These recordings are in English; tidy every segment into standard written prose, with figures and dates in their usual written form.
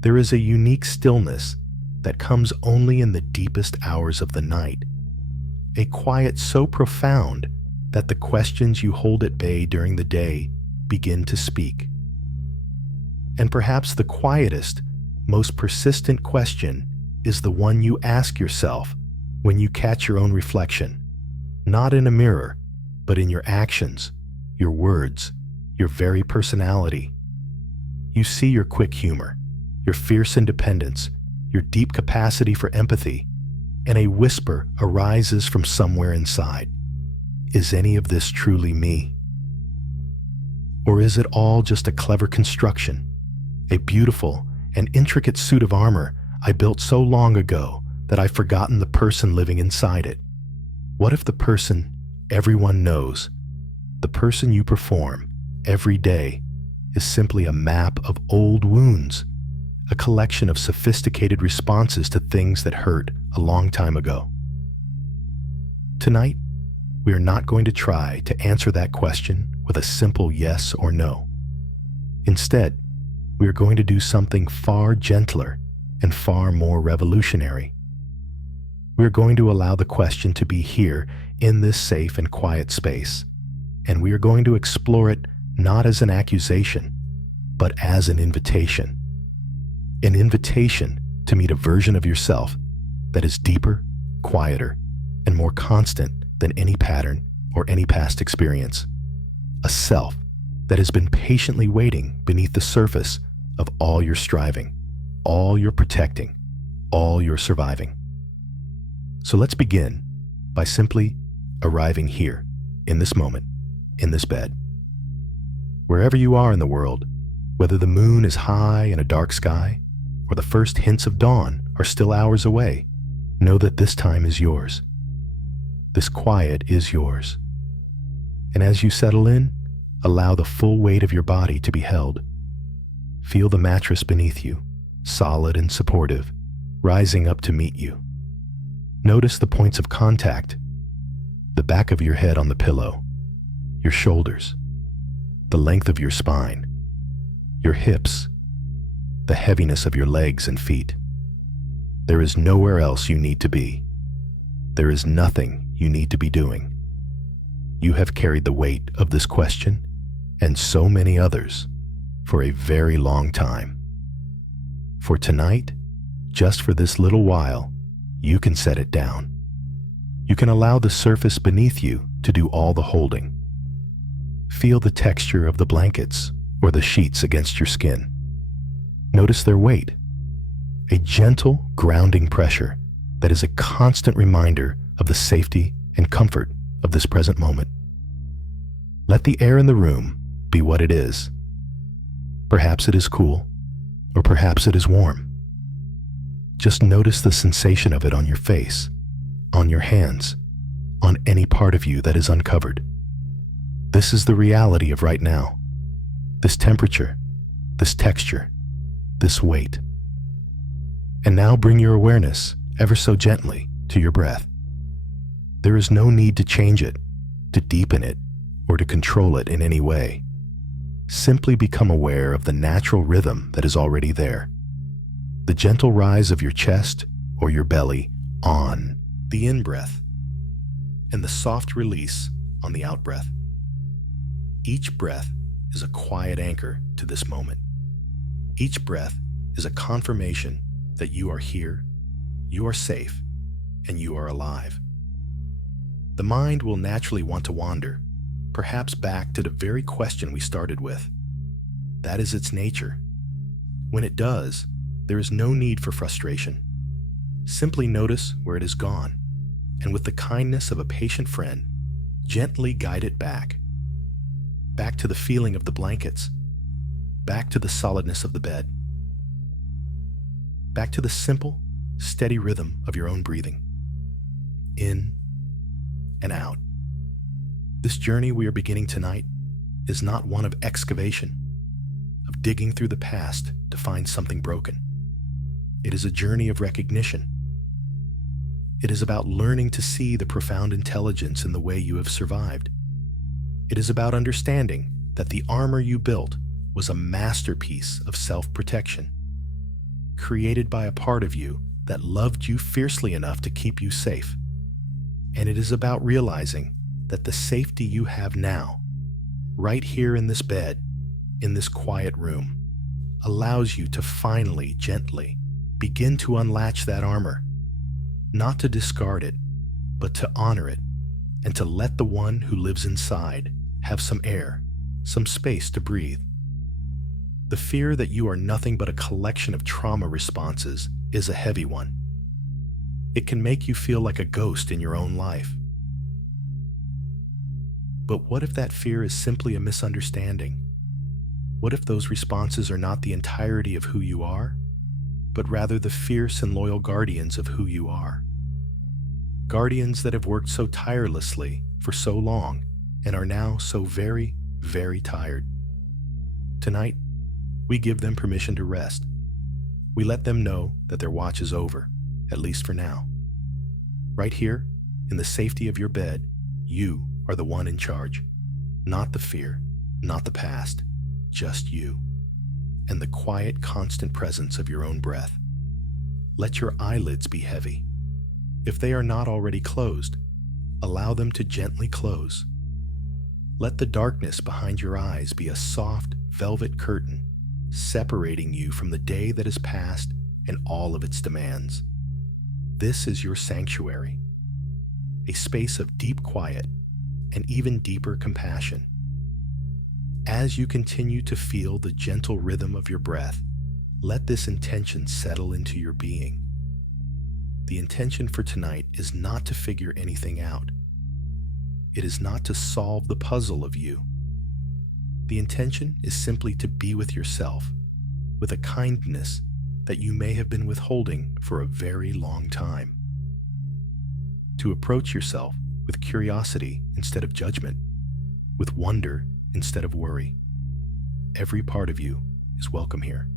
There is a unique stillness that comes only in the deepest hours of the night, a quiet so profound that the questions you hold at bay during the day begin to speak. And perhaps the quietest, most persistent question is the one you ask yourself when you catch your own reflection, not in a mirror, but in your actions, your words, your very personality. You see your quick humor, your fierce independence, your deep capacity for empathy, and a whisper arises from somewhere inside. Is any of this truly me? Or is it all just a clever construction, a beautiful and intricate suit of armor I built so long ago that I've forgotten the person living inside it? What if the person everyone knows, the person you perform every day, is simply a map of old wounds, a collection of sophisticated responses to things that hurt a long time ago? Tonight, we are not going to try to answer that question with a simple yes or no. Instead, we are going to do something far gentler and far more revolutionary. We are going to allow the question to be here in this safe and quiet space, and we are going to explore it not as an accusation, but as an invitation. An invitation to meet a version of yourself that is deeper, quieter, and more constant than any pattern or any past experience. A self that has been patiently waiting beneath the surface of all your striving, all your protecting, all your surviving. So let's begin by simply arriving here, in this moment, in this bed. Wherever you are in the world, whether the moon is high in a dark sky or the first hints of dawn are still hours away, know that this time is yours. This quiet is yours. And as you settle in, allow the full weight of your body to be held. Feel the mattress beneath you, solid and supportive, rising up to meet you. Notice the points of contact, the back of your head on the pillow, your shoulders, the length of your spine, your hips, the heaviness of your legs and feet. There is nowhere else you need to be. There is nothing you need to be doing. You have carried the weight of this question and so many others for a very long time. For tonight, just for this little while, you can set it down. You can allow the surface beneath you to do all the holding. Feel the texture of the blankets or the sheets against your skin. Notice their weight, a gentle grounding pressure that is a constant reminder of the safety and comfort of this present moment. Let the air in the room be what it is. Perhaps it is cool, or perhaps it is warm. Just notice the sensation of it on your face, on your hands, on any part of you that is uncovered. This is the reality of right now. This temperature, this texture, this weight. And now bring your awareness ever so gently to your breath. There is no need to change it, to deepen it, or to control it in any way. Simply become aware of the natural rhythm that is already there. The gentle rise of your chest or your belly on the in-breath, and the soft release on the out-breath. Each breath is a quiet anchor to this moment. Each breath is a confirmation that you are here, you are safe, and you are alive. The mind will naturally want to wander, perhaps back to the very question we started with. That is its nature. When it does, there is no need for frustration. Simply notice where it has gone, and with the kindness of a patient friend, gently guide it back. Back to the feeling of the blankets, back to the solidness of the bed, back to the simple, steady rhythm of your own breathing, in and out. This journey we are beginning tonight is not one of excavation, of digging through the past to find something broken. It is a journey of recognition. It is about learning to see the profound intelligence in the way you have survived. It is about understanding that the armor you built was a masterpiece of self-protection. created by a part of you that loved you fiercely enough to keep you safe. And it is about realizing that the safety you have now, right here in this bed, in this quiet room, allows you to finally, gently begin to unlatch that armor, not to discard it, but to honor it, and to let the one who lives inside have some air, some space to breathe. The fear that you are nothing but a collection of trauma responses is a heavy one. It can make you feel like a ghost in your own life. But what if that fear is simply a misunderstanding? What if those responses are not the entirety of who you are, but rather the fierce and loyal guardians of who you are? Guardians that have worked so tirelessly for so long and are now so very, very tired. Tonight, we give them permission to rest. We let them know that their watch is over, at least for now. Right here, in the safety of your bed, you are the one in charge. Not the fear, not the past, just you. And the quiet, constant presence of your own breath. Let your eyelids be heavy. If they are not already closed, allow them to gently close. Let the darkness behind your eyes be a soft, velvet curtain, separating you from the day that has passed and all of its demands. This is your sanctuary, a space of deep quiet and even deeper compassion. As you continue to feel the gentle rhythm of your breath, let this intention settle into your being. The intention for tonight is not to figure anything out. It is not to solve the puzzle of you. The intention is simply to be with yourself, with a kindness that you may have been withholding for a very long time. To approach yourself with curiosity instead of judgment, with wonder instead of worry. Every part of you is welcome here.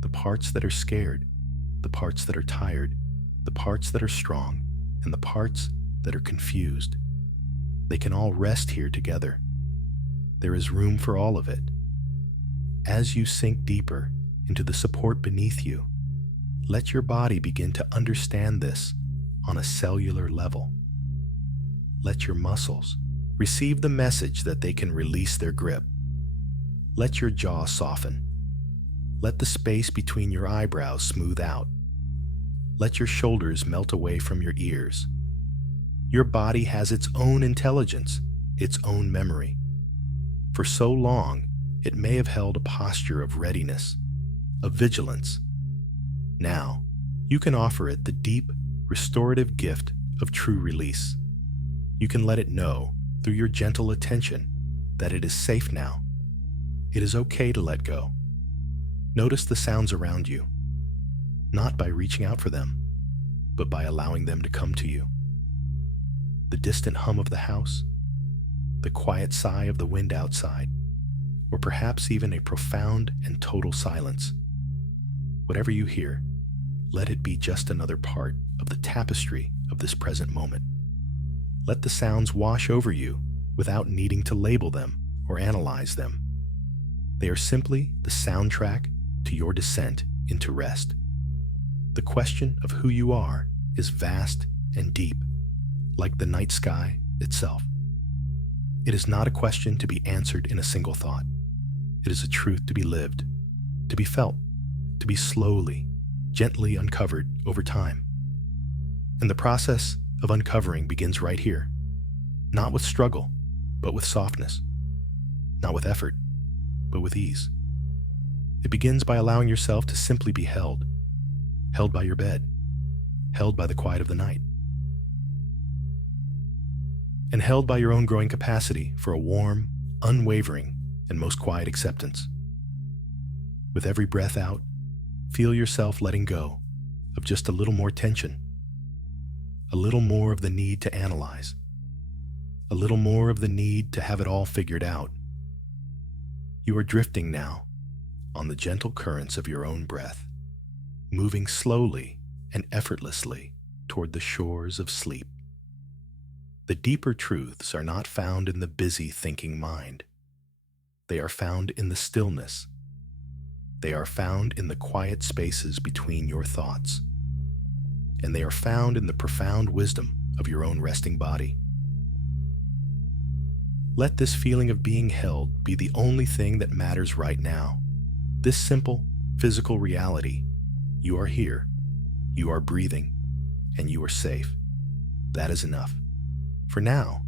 The parts that are scared, the parts that are tired, the parts that are strong, and the parts that are confused. They can all rest here together. There is room for all of it. As you sink deeper into the support beneath you, let your body begin to understand this on a cellular level. Let your muscles receive the message that they can release their grip. Let your jaw soften. Let the space between your eyebrows smooth out. Let your shoulders melt away from your ears. Your body has its own intelligence, its own memory. For so long, it may have held a posture of readiness, of vigilance. Now, you can offer it the deep, restorative gift of true release. You can let it know, through your gentle attention, that it is safe now. It is okay to let go. Notice the sounds around you, not by reaching out for them, but by allowing them to come to you. The distant hum of the house, the quiet sigh of the wind outside, or perhaps even a profound and total silence. Whatever you hear, let it be just another part of the tapestry of this present moment. Let the sounds wash over you without needing to label them or analyze them. They are simply the soundtrack to your descent into rest. The question of who you are is vast and deep, like the night sky itself. It is not a question to be answered in a single thought. It is a truth to be lived, to be felt, to be slowly, gently uncovered over time. And the process of uncovering begins right here, not with struggle, but with softness, not with effort, but with ease. It begins by allowing yourself to simply be held by your bed, held by the quiet of the night, and held by your own growing capacity for a warm, unwavering, and most quiet acceptance. With every breath out, feel yourself letting go of just a little more tension, a little more of the need to analyze, a little more of the need to have it all figured out. You are drifting now on the gentle currents of your own breath, moving slowly and effortlessly toward the shores of sleep. The deeper truths are not found in the busy thinking mind. They are found in the stillness, They are found in the quiet spaces between your thoughts, and they are found in the profound wisdom of your own resting body. Let this feeling of being held be the only thing that matters right now. This simple, physical reality: you are here, you are breathing, and you are safe. That is enough. For now,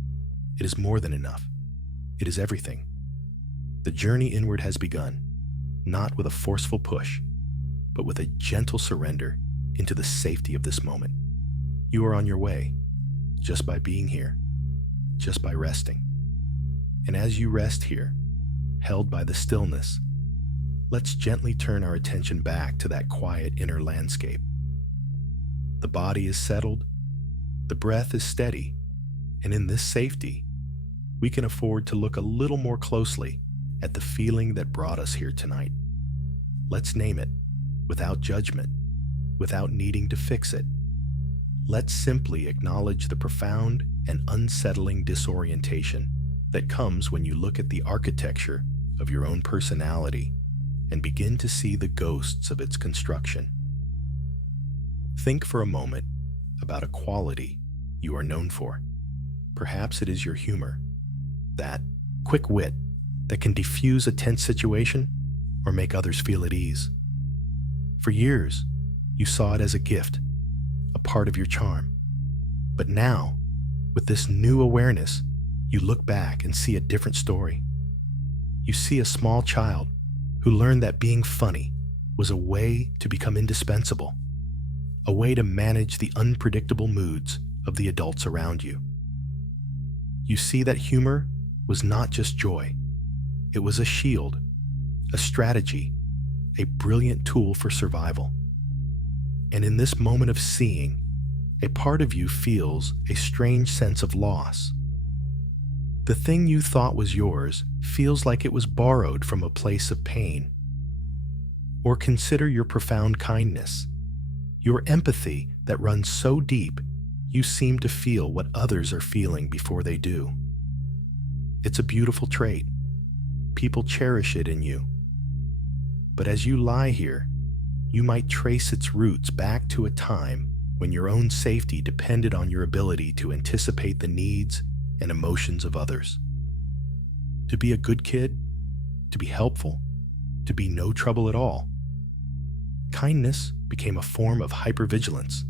it is more than enough. It is everything. The journey inward has begun, not with a forceful push, but with a gentle surrender into the safety of this moment. You are on your way, just by being here, just by resting. And as you rest here, held by the stillness, let's gently turn our attention back to that quiet inner landscape. The body is settled, the breath is steady, and in this safety, we can afford to look a little more closely at the feeling that brought us here tonight. Let's name it, without judgment, without needing to fix it. Let's simply acknowledge the profound and unsettling disorientation that comes when you look at the architecture of your own personality and begin to see the ghosts of its construction. Think for a moment about a quality you are known for. Perhaps it is your humor, that quick wit that can diffuse a tense situation or make others feel at ease. For years, you saw it as a gift, a part of your charm. But now, with this new awareness, you look back and see a different story. You see a small child who learned that being funny was a way to become indispensable, a way to manage the unpredictable moods of the adults around you. You see that humor was not just joy. It was a shield, a strategy, a brilliant tool for survival. And in this moment of seeing, a part of you feels a strange sense of loss. The thing you thought was yours feels like it was borrowed from a place of pain. Or consider your profound kindness, your empathy that runs so deep you seem to feel what others are feeling before they do. It's a beautiful trait. People cherish it in you. But as you lie here, you might trace its roots back to a time when your own safety depended on your ability to anticipate the needs and emotions of others. To be a good kid, to be helpful, to be no trouble at all. Kindness became a form of hypervigilance,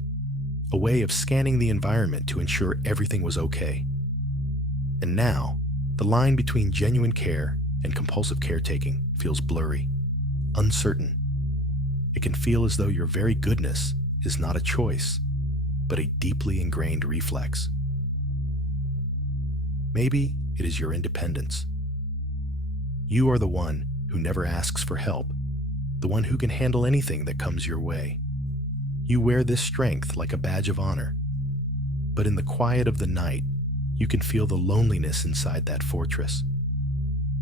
a way of scanning the environment to ensure everything was okay. And now, the line between genuine care and compulsive caretaking feels blurry, uncertain. It can feel as though your very goodness is not a choice, but a deeply ingrained reflex. Maybe it is your independence. You are the one who never asks for help, the one who can handle anything that comes your way. You wear this strength like a badge of honor, but in the quiet of the night, you can feel the loneliness inside that fortress.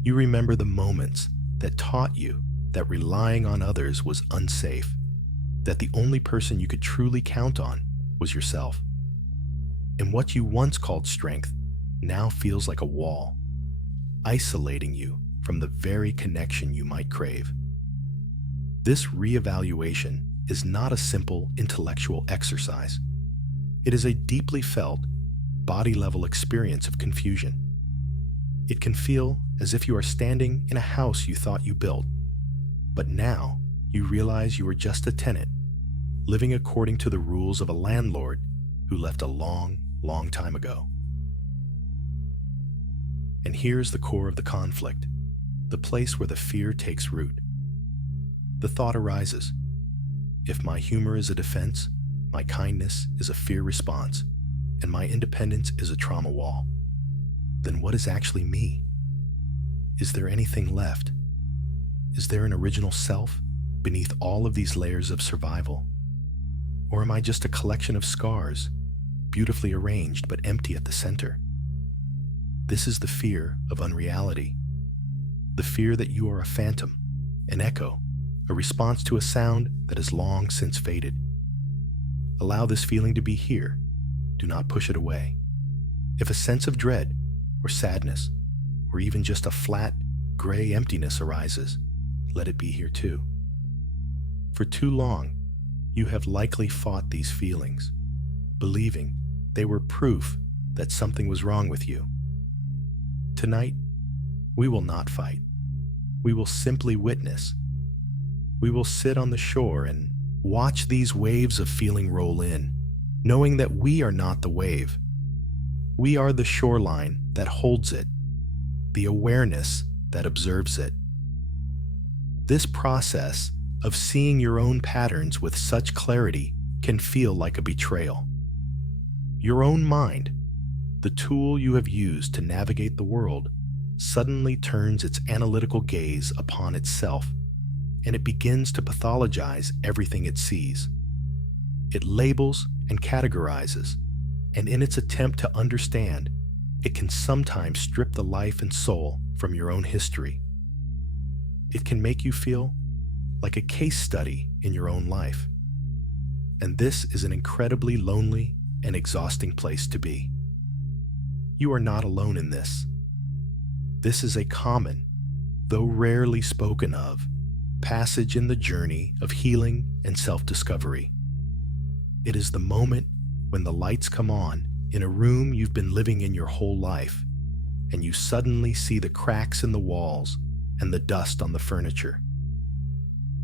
You remember the moments that taught you that relying on others was unsafe, that the only person you could truly count on was yourself. And what you once called strength now feels like a wall, isolating you from the very connection you might crave. This reevaluation is not a simple intellectual exercise. It is a deeply felt, body-level experience of confusion. It can feel as if you are standing in a house you thought you built, but now you realize you are just a tenant, living according to the rules of a landlord who left a long, long time ago. And here's the core of the conflict, the place where the fear takes root. The thought arises: if my humor is a defense, my kindness is a fear response, and my independence is a trauma wall, then what is actually me? Is there anything left? Is there an original self beneath all of these layers of survival? Or am I just a collection of scars, beautifully arranged but empty at the center? This is the fear of unreality. The fear that you are a phantom, an echo, a response to a sound that has long since faded. Allow this feeling to be here. Do not push it away. If a sense of dread or sadness, or even just a flat, gray emptiness arises, let it be here too. For too long, you have likely fought these feelings, believing they were proof that something was wrong with you. Tonight, we will not fight. We will simply witness. We will sit on the shore and watch these waves of feeling roll in, knowing that we are not the wave. We are the shoreline that holds it, the awareness that observes it. This process of seeing your own patterns with such clarity can feel like a betrayal. Your own mind, the tool you have used to navigate the world, suddenly turns its analytical gaze upon itself, and it begins to pathologize everything it sees. It labels and categorizes, and in its attempt to understand, it can sometimes strip the life and soul from your own history. It can make you feel like a case study in your own life. And this is an incredibly lonely and exhausting place to be. You are not alone in this. This is a common, though rarely spoken of, passage in the journey of healing and self-discovery. It is the moment when the lights come on in a room you've been living in your whole life, and you suddenly see the cracks in the walls and the dust on the furniture.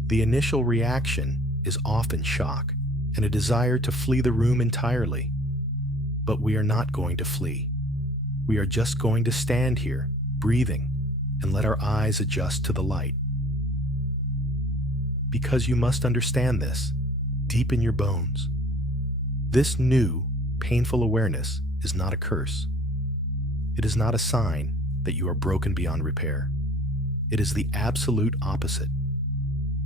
The initial reaction is often shock and a desire to flee the room entirely. But we are not going to flee. We are just going to stand here, breathing, and let our eyes adjust to the light. Because you must understand this, deep in your bones. This new, painful awareness is not a curse. It is not a sign that you are broken beyond repair. It is the absolute opposite.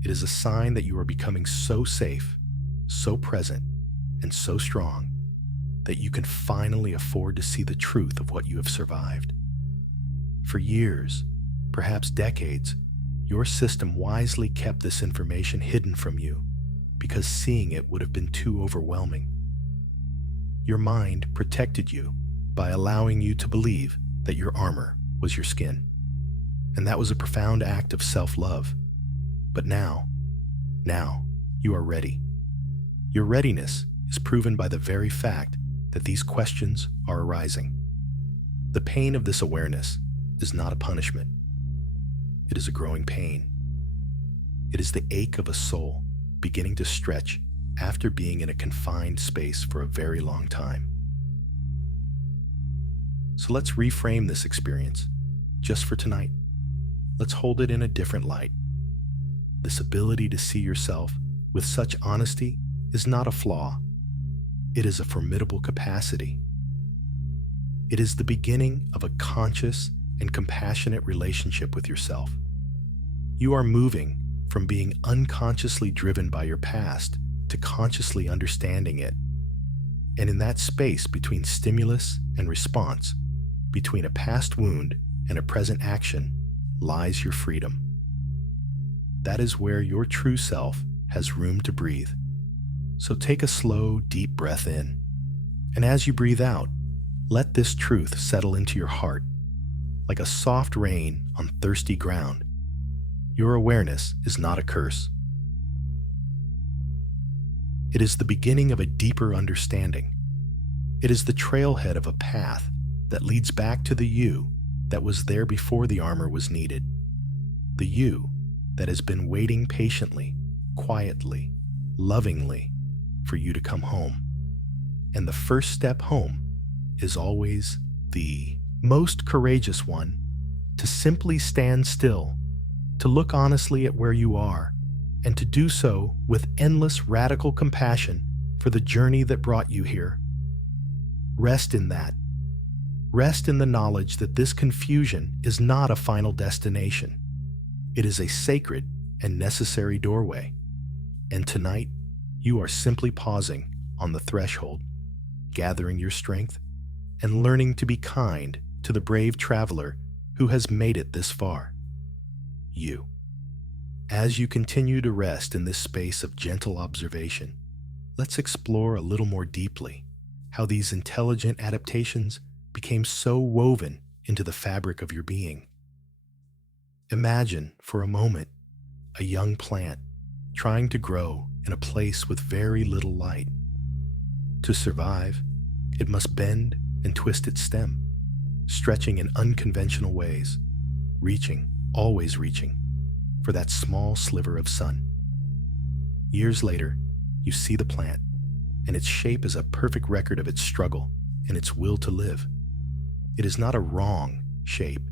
It is a sign that you are becoming so safe, so present, and so strong that you can finally afford to see the truth of what you have survived. For years, perhaps decades, your system wisely kept this information hidden from you because seeing it would have been too overwhelming. Your mind protected you by allowing you to believe that your armor was your skin. And that was a profound act of self-love. But now you are ready. Your readiness is proven by the very fact that these questions are arising. The pain of this awareness is not a punishment. It is a growing pain. It is the ache of a soul beginning to stretch after being in a confined space for a very long time. So let's reframe this experience, just for tonight. Let's hold it in a different light. This ability to see yourself with such honesty is not a flaw. It is a formidable capacity. It is the beginning of a conscious and compassionate relationship with yourself. You are moving from being unconsciously driven by your past to consciously understanding it. And in that space between stimulus and response, between a past wound and a present action, lies your freedom. That is where your true self has room to breathe. So take a slow, deep breath in. And as you breathe out, let this truth settle into your heart like a soft rain on thirsty ground. Your awareness is not a curse. It is the beginning of a deeper understanding. It is the trailhead of a path that leads back to the you that was there before the armor was needed. The you that has been waiting patiently, quietly, lovingly for you to come home. And the first step home is always the most courageous one, to simply stand still, to look honestly at where you are, and to do so with endless radical compassion for the journey that brought you here. Rest in that. Rest in the knowledge that this confusion is not a final destination. It is a sacred and necessary doorway. And tonight, you are simply pausing on the threshold, gathering your strength, and learning to be kind to the brave traveler who has made it this far. You. As you continue to rest in this space of gentle observation, let's explore a little more deeply how these intelligent adaptations became so woven into the fabric of your being. Imagine, for a moment, a young plant trying to grow in a place with very little light. To survive, it must bend and twist its stem, stretching in unconventional ways, reaching, always reaching, for that small sliver of sun. Years later, you see the plant, and its shape is a perfect record of its struggle and its will to live. It is not a wrong shape.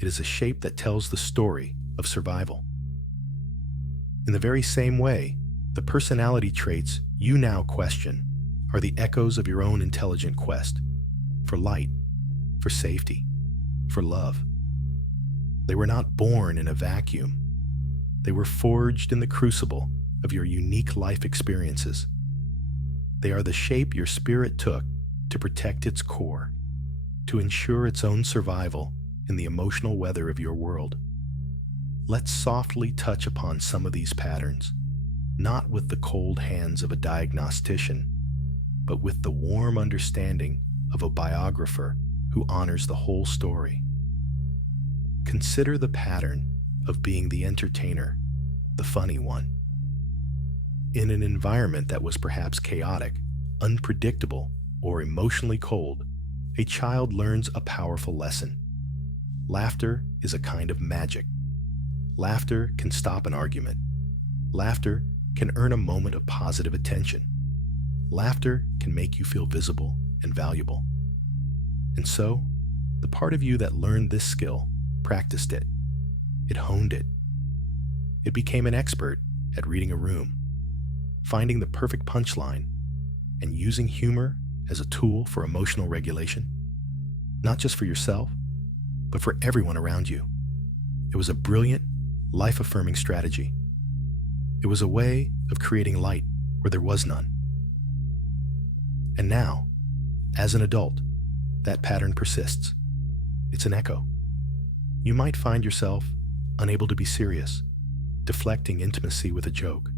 It is a shape that tells the story of survival. In the very same way, the personality traits you now question are the echoes of your own intelligent quest for light, for safety, for love. They were not born in a vacuum. They were forged in the crucible of your unique life experiences. They are the shape your spirit took to protect its core, to ensure its own survival in the emotional weather of your world. Let's softly touch upon some of these patterns, not with the cold hands of a diagnostician, but with the warm understanding of a biographer who honors the whole story. Consider the pattern of being the entertainer, the funny one. In an environment that was perhaps chaotic, unpredictable, or emotionally cold, a child learns a powerful lesson. Laughter is a kind of magic. Laughter can stop an argument. Laughter can earn a moment of positive attention. Laughter can make you feel visible and valuable. And so, the part of you that learned this skill practiced it. It honed it. It became an expert at reading a room, finding the perfect punchline, and using humor as a tool for emotional regulation, not just for yourself, but for everyone around you. It was a brilliant, life-affirming strategy. It was a way of creating light where there was none. And now, as an adult, that pattern persists. It's an echo. You might find yourself unable to be serious, deflecting intimacy with a joke,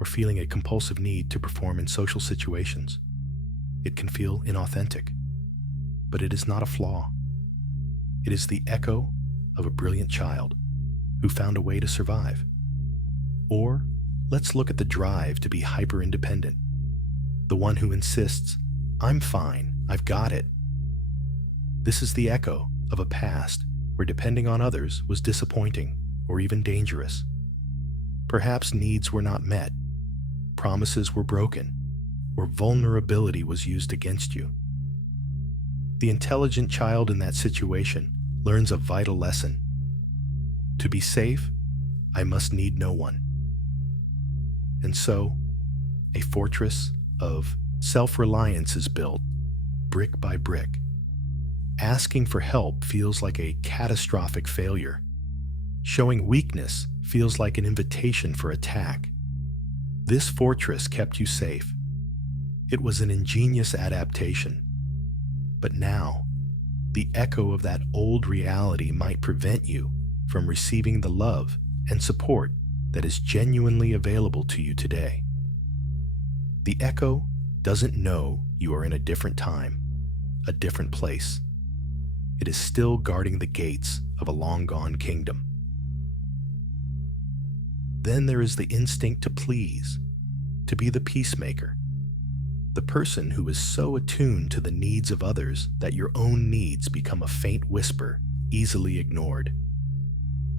or feeling a compulsive need to perform in social situations. It can feel inauthentic, but it is not a flaw. It is the echo of a brilliant child who found a way to survive. Or let's look at the drive to be hyper-independent, the one who insists, "I'm fine, I've got it." This is the echo of a past where depending on others was disappointing or even dangerous. Perhaps needs were not met, promises were broken, or vulnerability was used against you. The intelligent child in that situation learns a vital lesson. To be safe, I must need no one. And so, a fortress of self-reliance is built, brick by brick. Asking for help feels like a catastrophic failure. Showing weakness feels like an invitation for attack. This fortress kept you safe. It was an ingenious adaptation. But now, the echo of that old reality might prevent you from receiving the love and support that is genuinely available to you today. The echo doesn't know you are in a different time, a different place. It is still guarding the gates of a long-gone kingdom. Then there is the instinct to please, to be the peacemaker, the person who is so attuned to the needs of others that your own needs become a faint whisper, easily ignored.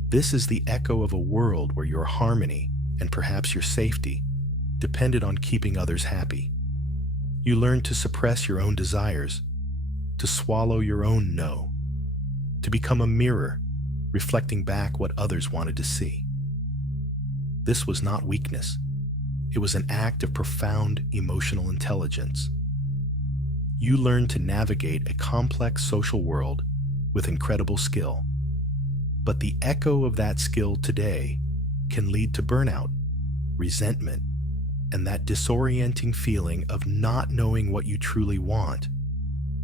This is the echo of a world where your harmony, and perhaps your safety, depended on keeping others happy. You learned to suppress your own desires, to swallow your own no, to become a mirror, reflecting back what others wanted to see. This was not weakness. It was an act of profound emotional intelligence. You learned to navigate a complex social world with incredible skill. But the echo of that skill today can lead to burnout, resentment, and that disorienting feeling of not knowing what you truly want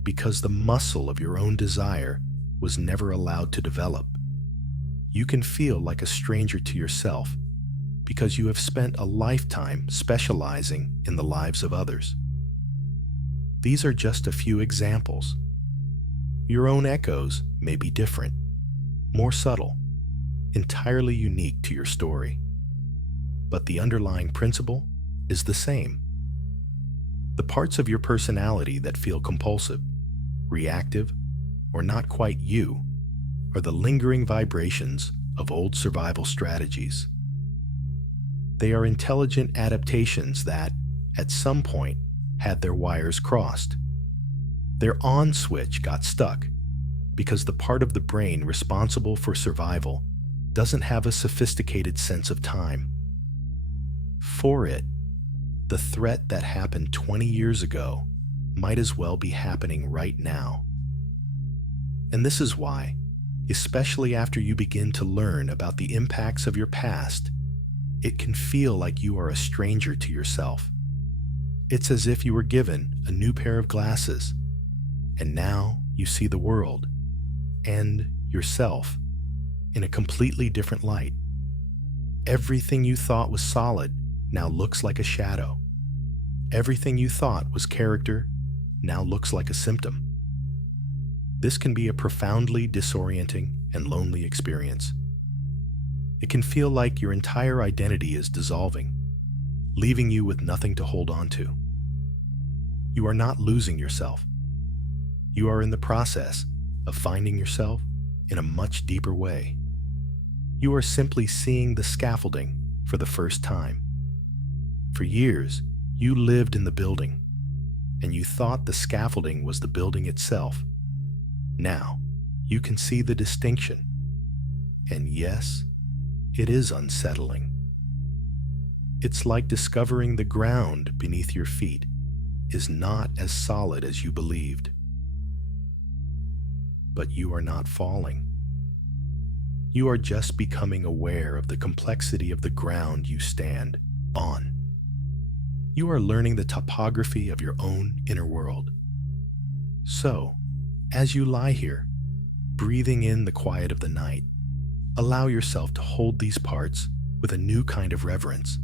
because the muscle of your own desire was never allowed to develop. You can feel like a stranger to yourself because you have spent a lifetime specializing in the lives of others. These are just a few examples. Your own echoes may be different, more subtle, entirely unique to your story. but the underlying principle is the same. The parts of your personality that feel compulsive, reactive, or not quite you are the lingering vibrations of old survival strategies. They are intelligent adaptations that, at some point, had their wires crossed. Their on switch got stuck because the part of the brain responsible for survival doesn't have a sophisticated sense of time. For it, the threat that happened 20 years ago might as well be happening right now. And this is why, especially after you begin to learn about the impacts of your past, it can feel like you are a stranger to yourself. It's as if you were given a new pair of glasses, and now you see the world and yourself in a completely different light. Everything you thought was solid now looks like a shadow. Everything you thought was character now looks like a symptom. This can be a profoundly disorienting and lonely experience. It can feel like your entire identity is dissolving, leaving you with nothing to hold on to. You are not losing yourself. You are in the process of finding yourself in a much deeper way. You are simply seeing the scaffolding for the first time. For years, you lived in the building, and you thought the scaffolding was the building itself. Now, you can see the distinction. And yes, it is unsettling. It's like discovering the ground beneath your feet is not as solid as you believed. But you are not falling. You are just becoming aware of the complexity of the ground you stand on. You are learning the topography of your own inner world. So, as you lie here, breathing in the quiet of the night, allow yourself to hold these parts with a new kind of reverence.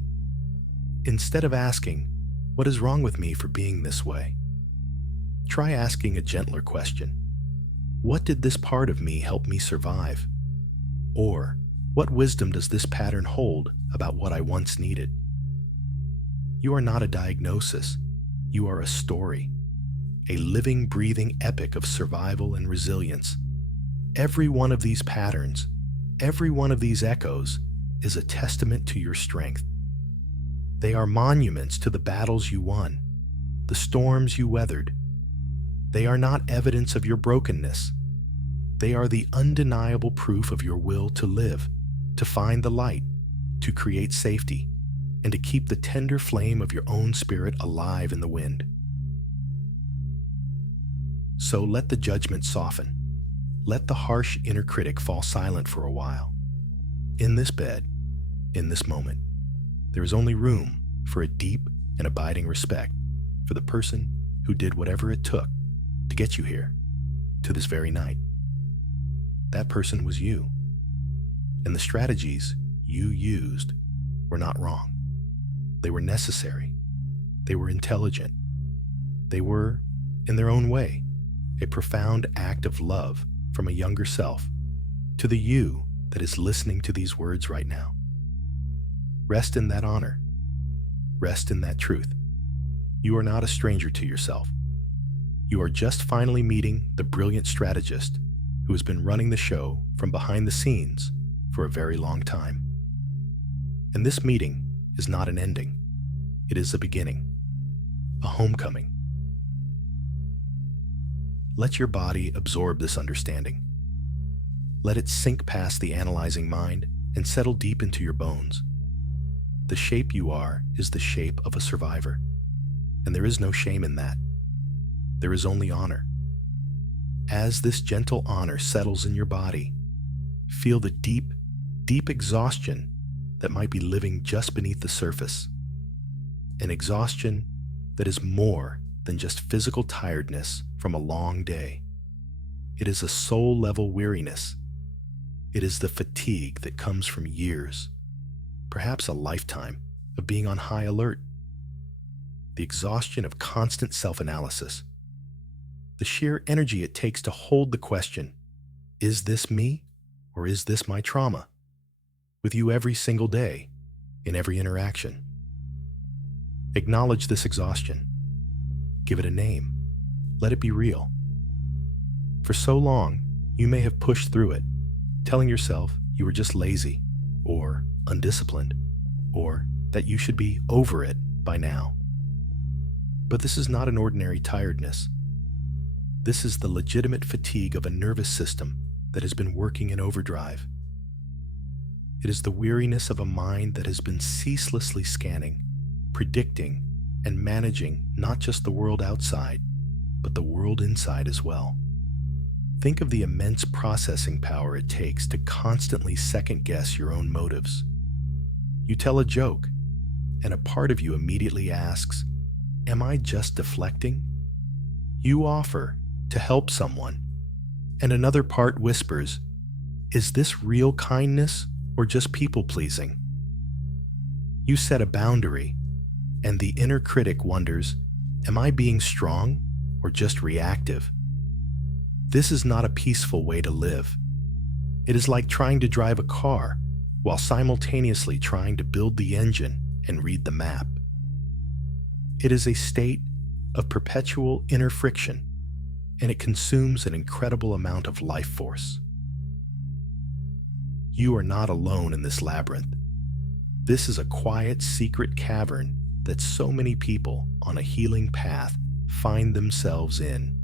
Instead of asking, "What is wrong with me for being this way?" try asking a gentler question. What did this part of me help me survive? Or, what wisdom does this pattern hold about what I once needed? You are not a diagnosis. You are a story. A living, breathing epic of survival and resilience. Every one of these patterns, every one of these echoes, is a testament to your strength. They are monuments to the battles you won, the storms you weathered. They are not evidence of your brokenness. They are the undeniable proof of your will to live, to find the light, to create safety, and to keep the tender flame of your own spirit alive in the wind. So let the judgment soften. Let the harsh inner critic fall silent for a while. In this bed, in this moment, there is only room for a deep and abiding respect for the person who did whatever it took to get you here, to this very night. That person was you, and the strategies you used were not wrong. They were necessary. They were intelligent. They were, in their own way, a profound act of love from a younger self to the you that is listening to these words right now. Rest in that honor. Rest in that truth. You are not a stranger to yourself. You are just finally meeting the brilliant strategist who has been running the show from behind the scenes for a very long time. And this meeting is not an ending. It is a beginning, a homecoming. Let your body absorb this understanding. Let it sink past the analyzing mind and settle deep into your bones. The shape you are is the shape of a survivor, and there is no shame in that. There is only honor. As this gentle honor settles in your body, feel the deep, deep exhaustion that might be living just beneath the surface. An exhaustion that is more than just physical tiredness from a long day. It is a soul-level weariness. It is the fatigue that comes from years, perhaps a lifetime, of being on high alert. The exhaustion of constant self-analysis. The sheer energy it takes to hold the question, is this me or is this my trauma? With you every single day, in every interaction. Acknowledge this exhaustion. Give it a name. Let it be real. For so long, you may have pushed through it, telling yourself you were just lazy or undisciplined, or that you should be over it by now. But this is not an ordinary tiredness. This is the legitimate fatigue of a nervous system that has been working in overdrive. It is the weariness of a mind that has been ceaselessly scanning, predicting, and managing not just the world outside, but the world inside as well. Think of the immense processing power it takes to constantly second-guess your own motives. You tell a joke, and a part of you immediately asks, "Am I just deflecting?" You offer to help someone, and another part whispers, "Is this real kindness or just people-pleasing?" You set a boundary, and the inner critic wonders, "Am I being strong or just reactive?" This is not a peaceful way to live. It is like trying to drive a car while simultaneously trying to build the engine and read the map. It is a state of perpetual inner friction, and it consumes an incredible amount of life force. You are not alone in this labyrinth. This is a quiet, secret cavern that so many people on a healing path find themselves in.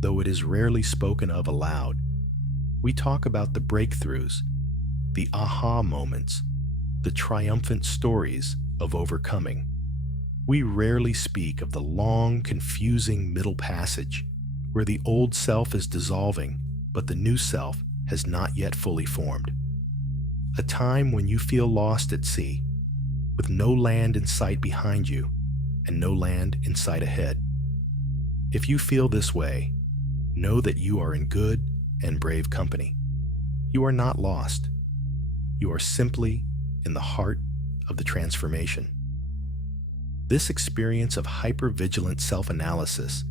Though it is rarely spoken of aloud, we talk about the breakthroughs, the aha moments, the triumphant stories of overcoming. We rarely speak of the long, confusing middle passage where the old self is dissolving, but the new self has not yet fully formed. A time when you feel lost at sea, with no land in sight behind you and no land in sight ahead. If you feel this way, know that you are in good and brave company. You are not lost. You are simply in the heart of the transformation. This experience of hypervigilant self-analysis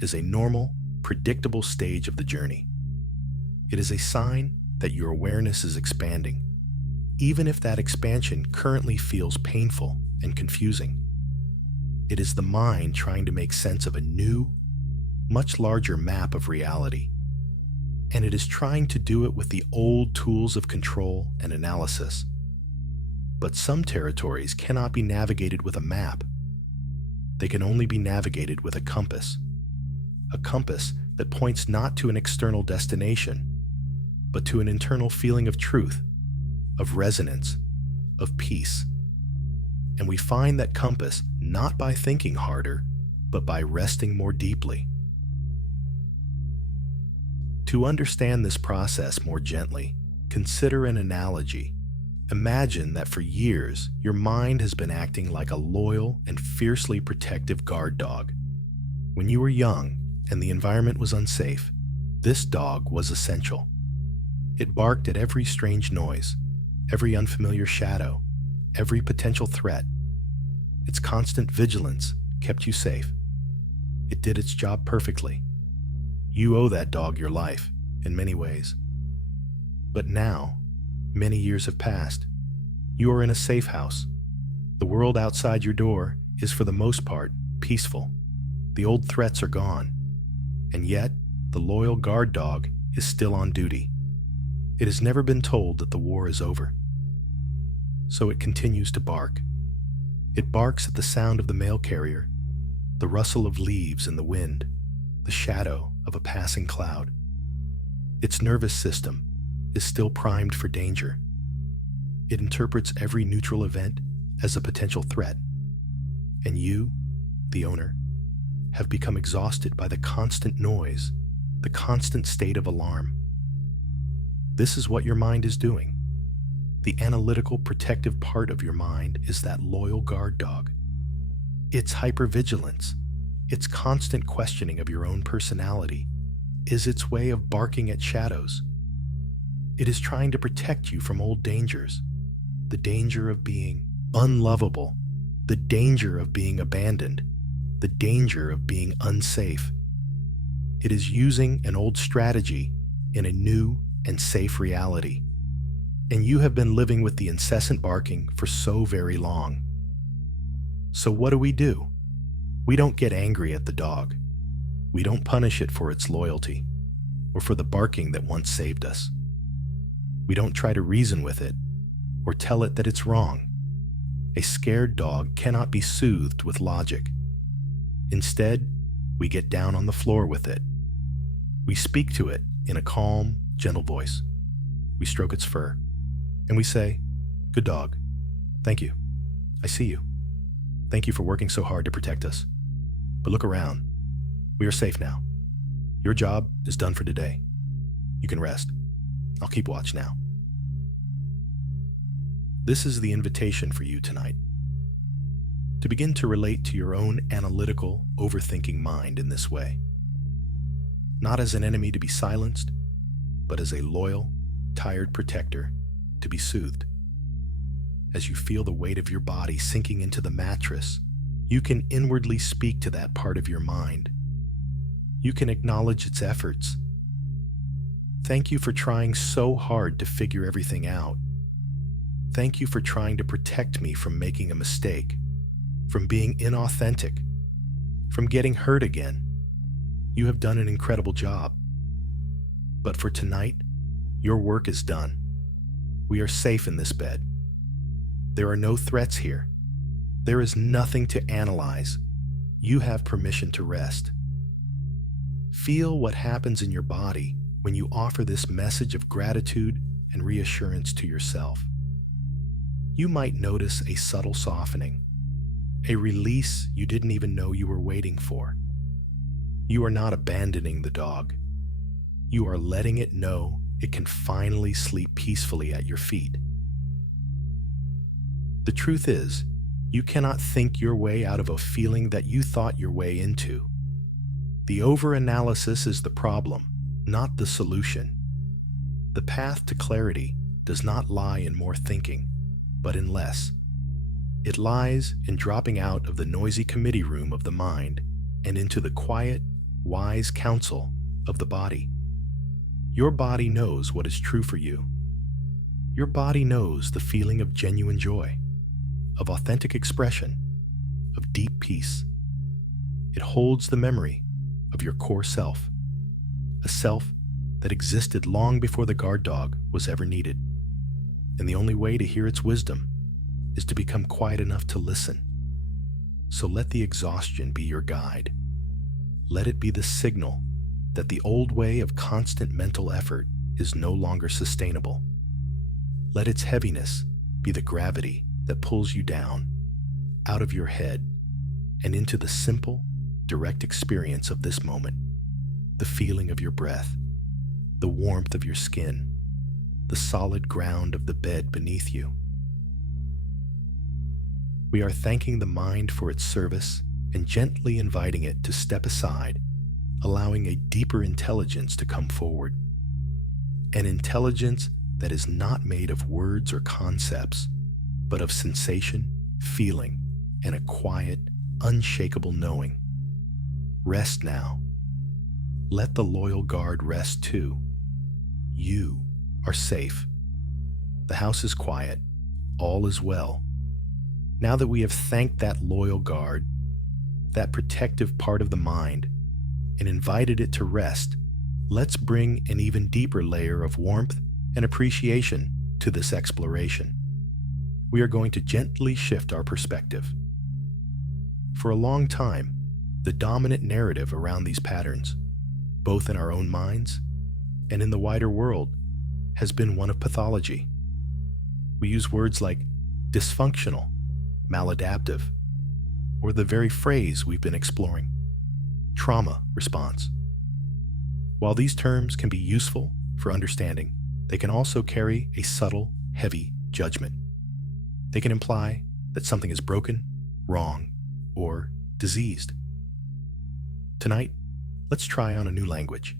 is a normal, predictable stage of the journey. It is a sign that your awareness is expanding, even if that expansion currently feels painful and confusing. It is the mind trying to make sense of a new, much larger map of reality, and it is trying to do it with the old tools of control and analysis. But some territories cannot be navigated with a map. They can only be navigated with a compass that points not to an external destination, but to an internal feeling of truth, of resonance, of peace. And we find that compass not by thinking harder, but by resting more deeply. To understand this process more gently, consider an analogy. Imagine that for years, your mind has been acting like a loyal and fiercely protective guard dog. When you were young and the environment was unsafe, this dog was essential. It barked at every strange noise, every unfamiliar shadow, every potential threat. Its constant vigilance kept you safe. It did its job perfectly. You owe that dog your life, in many ways. But now, many years have passed. You are in a safe house. The world outside your door is for the most part peaceful. The old threats are gone. And yet, the loyal guard dog is still on duty. It has never been told that the war is over. So it continues to bark. It barks at the sound of the mail carrier, the rustle of leaves in the wind, the shadow of a passing cloud. Its nervous system is still primed for danger. It interprets every neutral event as a potential threat. And you, the owner, have become exhausted by the constant noise, the constant state of alarm. This is what your mind is doing. The analytical, protective part of your mind is that loyal guard dog. Its hypervigilance, its constant questioning of your own personality, is its way of barking at shadows. It is trying to protect you from old dangers, the danger of being unlovable, the danger of being abandoned, the danger of being unsafe. It is using an old strategy in a new and safe reality. and you have been living with the incessant barking for so very long. So what do? We don't get angry at the dog. We don't punish it for its loyalty or for the barking that once saved us. We don't try to reason with it or tell it that it's wrong. A scared dog cannot be soothed with logic. Instead, we get down on the floor with it. We speak to it in a calm, gentle voice. We stroke its fur, and we say, "Good dog. Thank you. I see you. Thank you for working so hard to protect us. But look around. We are safe now. Your job is done for today. You can rest. I'll keep watch now." This is the invitation for you tonight. To begin to relate to your own analytical, overthinking mind in this way. Not as an enemy to be silenced, but as a loyal, tired protector to be soothed. As you feel the weight of your body sinking into the mattress, you can inwardly speak to that part of your mind. You can acknowledge its efforts. Thank you for trying so hard to figure everything out. Thank you for trying to protect me from making a mistake, from being inauthentic, from getting hurt again. You have done an incredible job. But for tonight, your work is done. We are safe in this bed. There are no threats here. There is nothing to analyze. You have permission to rest. Feel what happens in your body when you offer this message of gratitude and reassurance to yourself. You might notice a subtle softening, a release you didn't even know you were waiting for. You are not abandoning the dog. You are letting it know it can finally sleep peacefully at your feet. The truth is, you cannot think your way out of a feeling that you thought your way into. The overanalysis is the problem, not the solution. The path to clarity does not lie in more thinking, but in less. It lies in dropping out of the noisy committee room of the mind and into the quiet, wise counsel of the body. Your body knows what is true for you. Your body knows the feeling of genuine joy, of authentic expression, of deep peace. It holds the memory of your core self, a self that existed long before the guard dog was ever needed. And the only way to hear its wisdom is to become quiet enough to listen. So let the exhaustion be your guide. Let it be the signal that the old way of constant mental effort is no longer sustainable. Let its heaviness be the gravity that pulls you down, out of your head, and into the simple, direct experience of this moment, the feeling of your breath, the warmth of your skin, the solid ground of the bed beneath you. We are thanking the mind for its service and gently inviting it to step aside, allowing a deeper intelligence to come forward. An intelligence that is not made of words or concepts, but of sensation, feeling, and a quiet, unshakable knowing. Rest now. Let the loyal guard rest too. You are safe. The house is quiet. All is well. Now that we have thanked that loyal guard, that protective part of the mind, and invited it to rest, let's bring an even deeper layer of warmth and appreciation to this exploration. We are going to gently shift our perspective. For a long time, the dominant narrative around these patterns, both in our own minds and in the wider world, has been one of pathology. We use words like dysfunctional, maladaptive, or the very phrase we've been exploring, trauma response. While these terms can be useful for understanding, they can also carry a subtle, heavy judgment. They can imply that something is broken, wrong, or diseased. Tonight, let's try on a new language.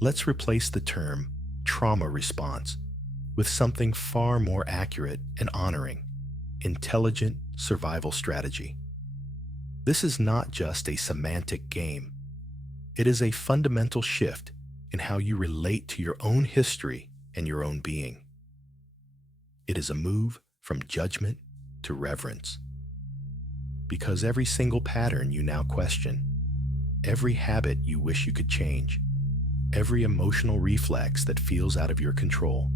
Let's replace the term trauma response with something far more accurate and honoring: intelligent survival strategy. This is not just a semantic game. It is a fundamental shift in how you relate to your own history and your own being. It is a move from judgment to reverence. Because every single pattern you now question, every habit you wish you could change, every emotional reflex that feels out of your control,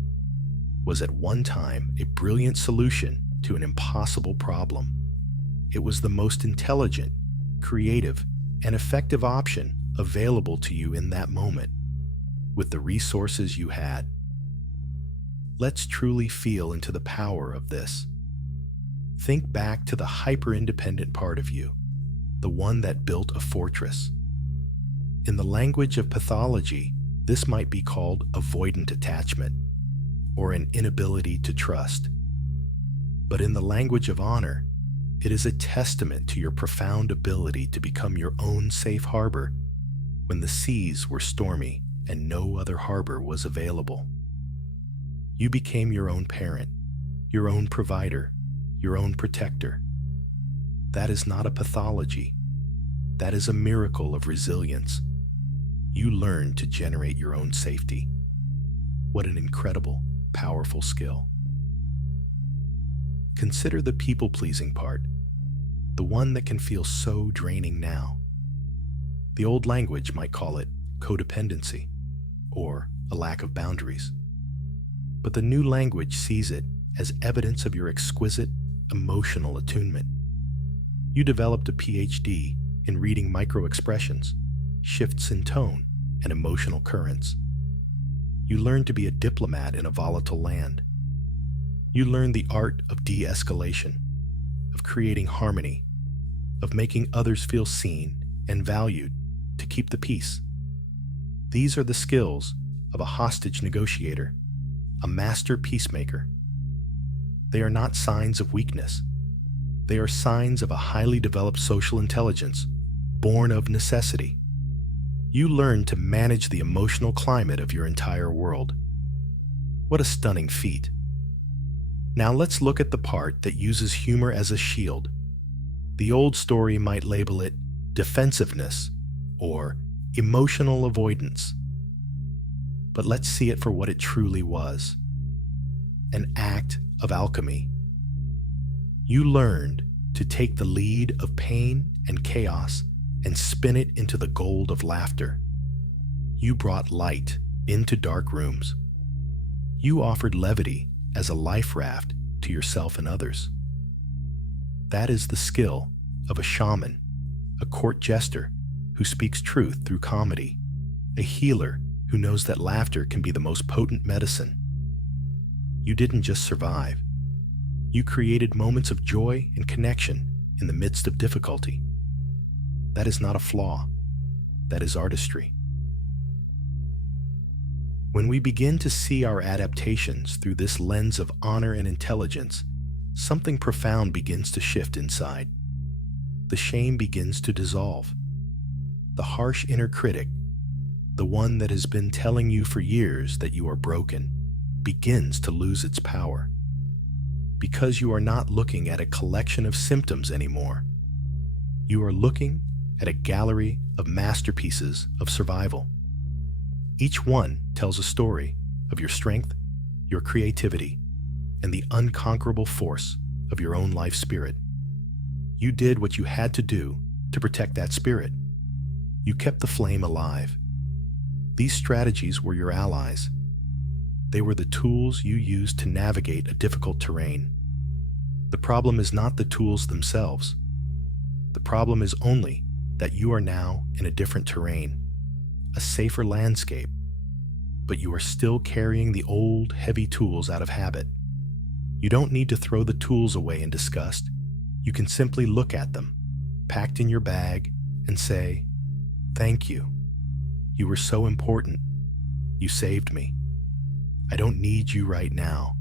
was at one time a brilliant solution to an impossible problem. It was the most intelligent, creative, and effective option available to you in that moment, with the resources you had. Let's truly feel into the power of this. Think back to the hyper-independent part of you, the one that built a fortress. In the language of pathology, this might be called avoidant attachment, or an inability to trust. But in the language of honor, it is a testament to your profound ability to become your own safe harbor when the seas were stormy and no other harbor was available. You became your own parent, your own provider, your own protector. That is not a pathology. That is a miracle of resilience. You learned to generate your own safety. What an incredible, powerful skill. Consider the people-pleasing part, the one that can feel so draining now. The old language might call it codependency or a lack of boundaries. But the new language sees it as evidence of your exquisite emotional attunement. You developed a PhD in reading micro-expressions, shifts in tone, and emotional currents. You learned to be a diplomat in a volatile land. You learned the art of de-escalation, of creating harmony, of making others feel seen and valued to keep the peace. These are the skills of a hostage negotiator, a master peacemaker. They are not signs of weakness. They are signs of a highly developed social intelligence, born of necessity. You learn to manage the emotional climate of your entire world. What a stunning feat. Now let's look at the part that uses humor as a shield. The old story might label it defensiveness or emotional avoidance. But let's see it for what it truly was. An act of alchemy. You learned to take the lead of pain and chaos and spin it into the gold of laughter. You brought light into dark rooms. You offered levity as a life raft to yourself and others. That is the skill of a shaman, a court jester who speaks truth through comedy, a healer who knows that laughter can be the most potent medicine. You didn't just survive. You created moments of joy and connection in the midst of difficulty. That is not a flaw. That is artistry. When we begin to see our adaptations through this lens of honor and intelligence, something profound begins to shift inside. The shame begins to dissolve. The harsh inner critic, the one that has been telling you for years that you are broken, begins to lose its power. Because you are not looking at a collection of symptoms anymore. You are looking at a gallery of masterpieces of survival. Each one tells a story of your strength, your creativity, and the unconquerable force of your own life spirit. You did what you had to do to protect that spirit. You kept the flame alive. These strategies were your allies. They were the tools you used to navigate a difficult terrain. The problem is not the tools themselves. The problem is only that you are now in a different terrain, a safer landscape, but you are still carrying the old, heavy tools out of habit. You don't need to throw the tools away in disgust. You can simply look at them, packed in your bag, and say, "Thank you. You were so important. You saved me. I don't need you right now,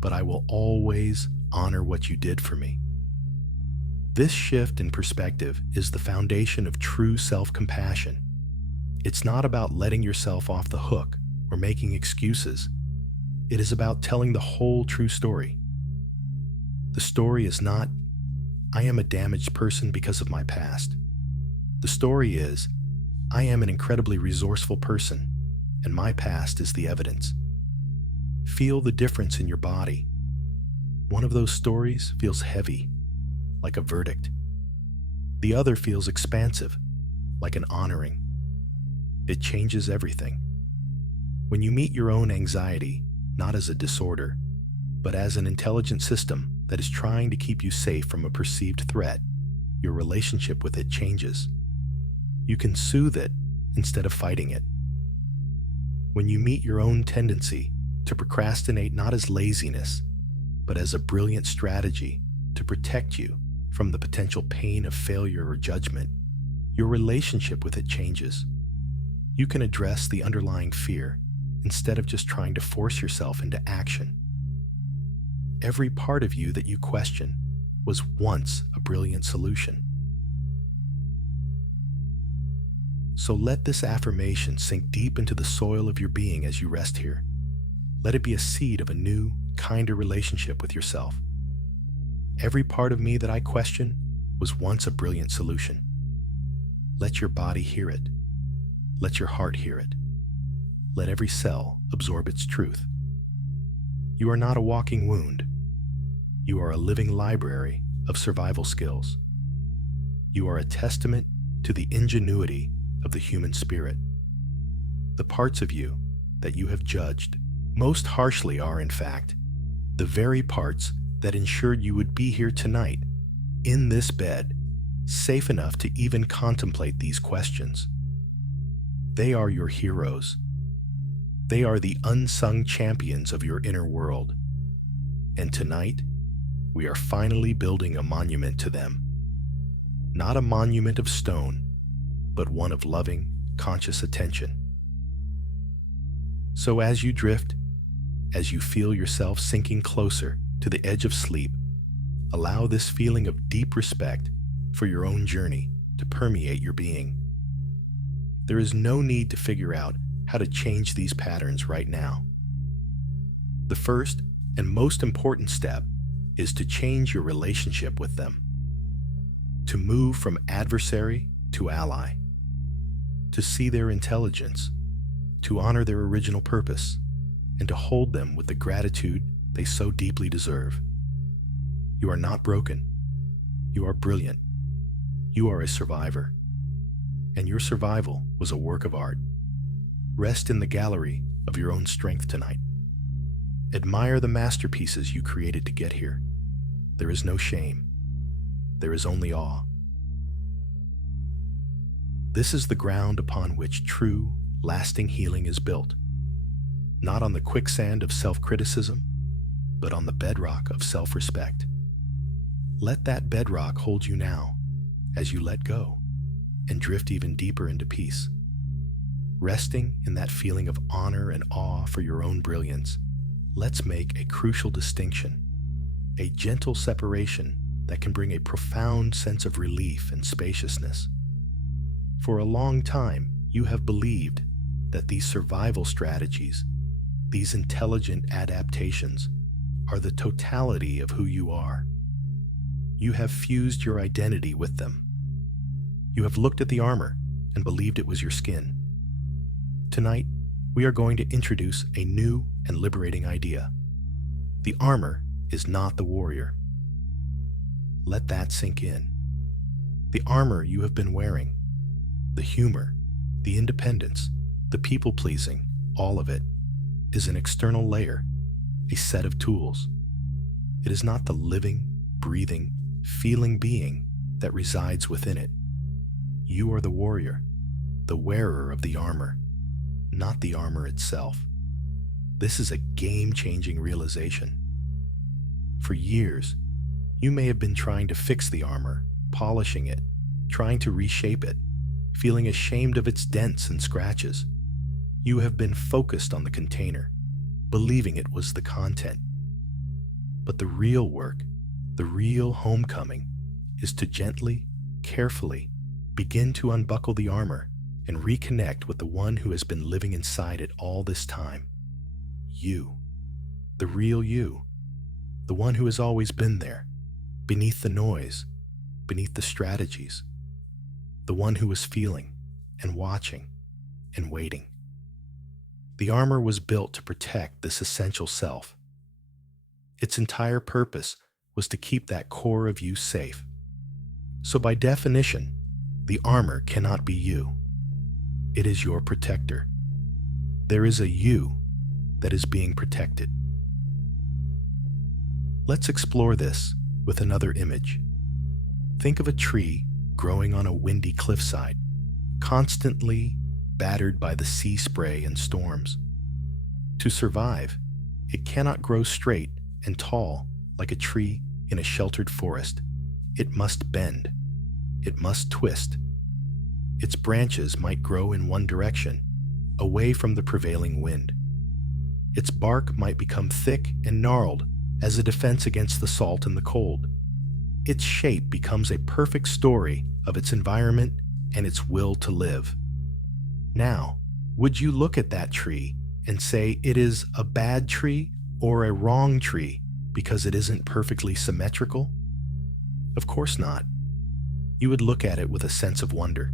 but I will always honor what you did for me." This shift in perspective is the foundation of true self-compassion. It's not about letting yourself off the hook or making excuses. It is about telling the whole true story. The story is not, "I am a damaged person because of my past." The story is, "I am an incredibly resourceful person, and my past is the evidence." Feel the difference in your body, One of those stories feels heavy, like a verdict. The other feels expansive, like an honoring. It changes everything. When you meet your own anxiety, not as a disorder, but as an intelligent system that is trying to keep you safe from a perceived threat, your relationship with it changes. You can soothe it instead of fighting it. When you meet your own tendency to procrastinate not as laziness, but as a brilliant strategy to protect you from the potential pain of failure or judgment, your relationship with it changes. You can address the underlying fear instead of just trying to force yourself into action. Every part of you that you question was once a brilliant solution. So let this affirmation sink deep into the soil of your being as you rest here. Let it be a seed of a new, kinder relationship with yourself. Every part of me that I question was once a brilliant solution. Let your body hear it. Let your heart hear it. Let every cell absorb its truth. You are not a walking wound. You are a living library of survival skills. You are a testament to the ingenuity of the human spirit. The parts of you that you have judged most harshly are, in fact, the very parts that ensured you would be here tonight, in this bed, safe enough to even contemplate these questions. They are your heroes. They are the unsung champions of your inner world. And tonight, we are finally building a monument to them. Not a monument of stone, but one of loving, conscious attention. So as you drift, as you feel yourself sinking closer to the edge of sleep, allow this feeling of deep respect for your own journey to permeate your being. There is no need to figure out how to change these patterns right now. The first and most important step is to change your relationship with them. To move from adversary to ally. To see their intelligence, to honor their original purpose, and to hold them with the gratitude they so deeply deserve. You are not broken. You are brilliant. You are a survivor. And your survival was a work of art. Rest in the gallery of your own strength tonight. Admire the masterpieces you created to get here. There is no shame. There is only awe. This is the ground upon which true, lasting healing is built. Not on the quicksand of self-criticism, but on the bedrock of self-respect. Let that bedrock hold you now as you let go and drift even deeper into peace. Resting in that feeling of honor and awe for your own brilliance, let's make a crucial distinction, a gentle separation that can bring a profound sense of relief and spaciousness. For a long time, you have believed that these survival strategies, these intelligent adaptations, are the totality of who you are. You have fused your identity with them. You have looked at the armor and believed it was your skin. Tonight, we are going to introduce a new and liberating idea. The armor is not the warrior. Let that sink in. The armor you have been wearing, the humor, the independence, the people-pleasing, all of it, is an external layer, a set of tools. It is not the living, breathing, feeling being that resides within it. You are the warrior, the wearer of the armor, not the armor itself. This is a game-changing realization. For years, you may have been trying to fix the armor, polishing it, trying to reshape it, feeling ashamed of its dents and scratches. You have been focused on the container, believing it was the content. But the real work, the real homecoming, is to gently, carefully begin to unbuckle the armor and reconnect with the one who has been living inside it all this time. You, the real you, the one who has always been there, beneath the noise, beneath the strategies, the one who was feeling and watching and waiting. The armor was built to protect this essential self. Its entire purpose was to keep that core of you safe. So by definition, the armor cannot be you. It is your protector. There is a you that is being protected. Let's explore this with another image. Think of a tree growing on a windy cliffside, constantly battered by the sea spray and storms. To survive, it cannot grow straight and tall like a tree in a sheltered forest. It must bend. It must twist. Its branches might grow in one direction, away from the prevailing wind. Its bark might become thick and gnarled as a defense against the salt and the cold. Its shape becomes a perfect story of its environment and its will to live. Now, would you look at that tree and say it is a bad tree or a wrong tree because it isn't perfectly symmetrical? Of course not. You would look at it with a sense of wonder.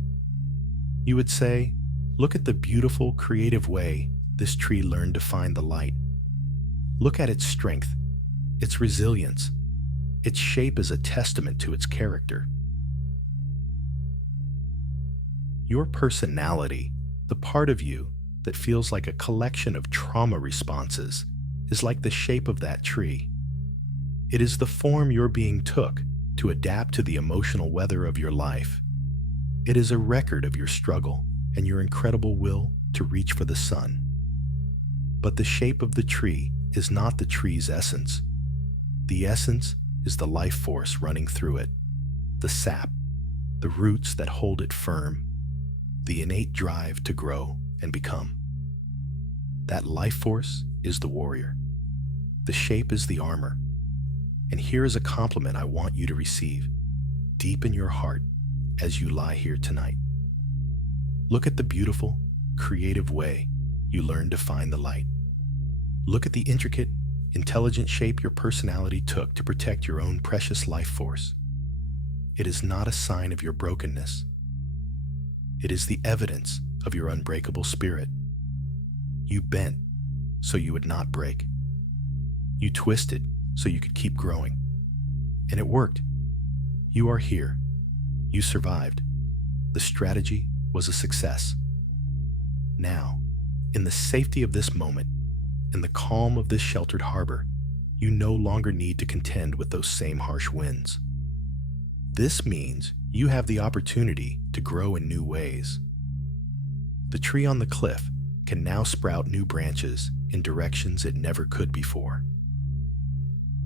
You would say, look at the beautiful, creative way this tree learned to find the light. Look at its strength, its resilience. Its shape is a testament to its character. Your personality, the part of you that feels like a collection of trauma responses, is like the shape of that tree. It is the form your being took to adapt to the emotional weather of your life. It is a record of your struggle and your incredible will to reach for the sun. But the shape of the tree is not the tree's essence. The essence is the life force running through it, the sap, the roots that hold it firm, the innate drive to grow and become. That life force is the warrior. The shape is the armor. And here is a compliment I want you to receive, deep in your heart as you lie here tonight. Look at the beautiful, creative way you learned to find the light. Look at the intricate, intelligent shape your personality took to protect your own precious life force. It is not a sign of your brokenness. It is the evidence of your unbreakable spirit. You bent so you would not break. You twisted so you could keep growing. And it worked. You are here. You survived. The strategy was a success. Now, in the safety of this moment, in the calm of this sheltered harbor, you no longer need to contend with those same harsh winds. This means you have the opportunity to grow in new ways. The tree on the cliff can now sprout new branches in directions it never could before.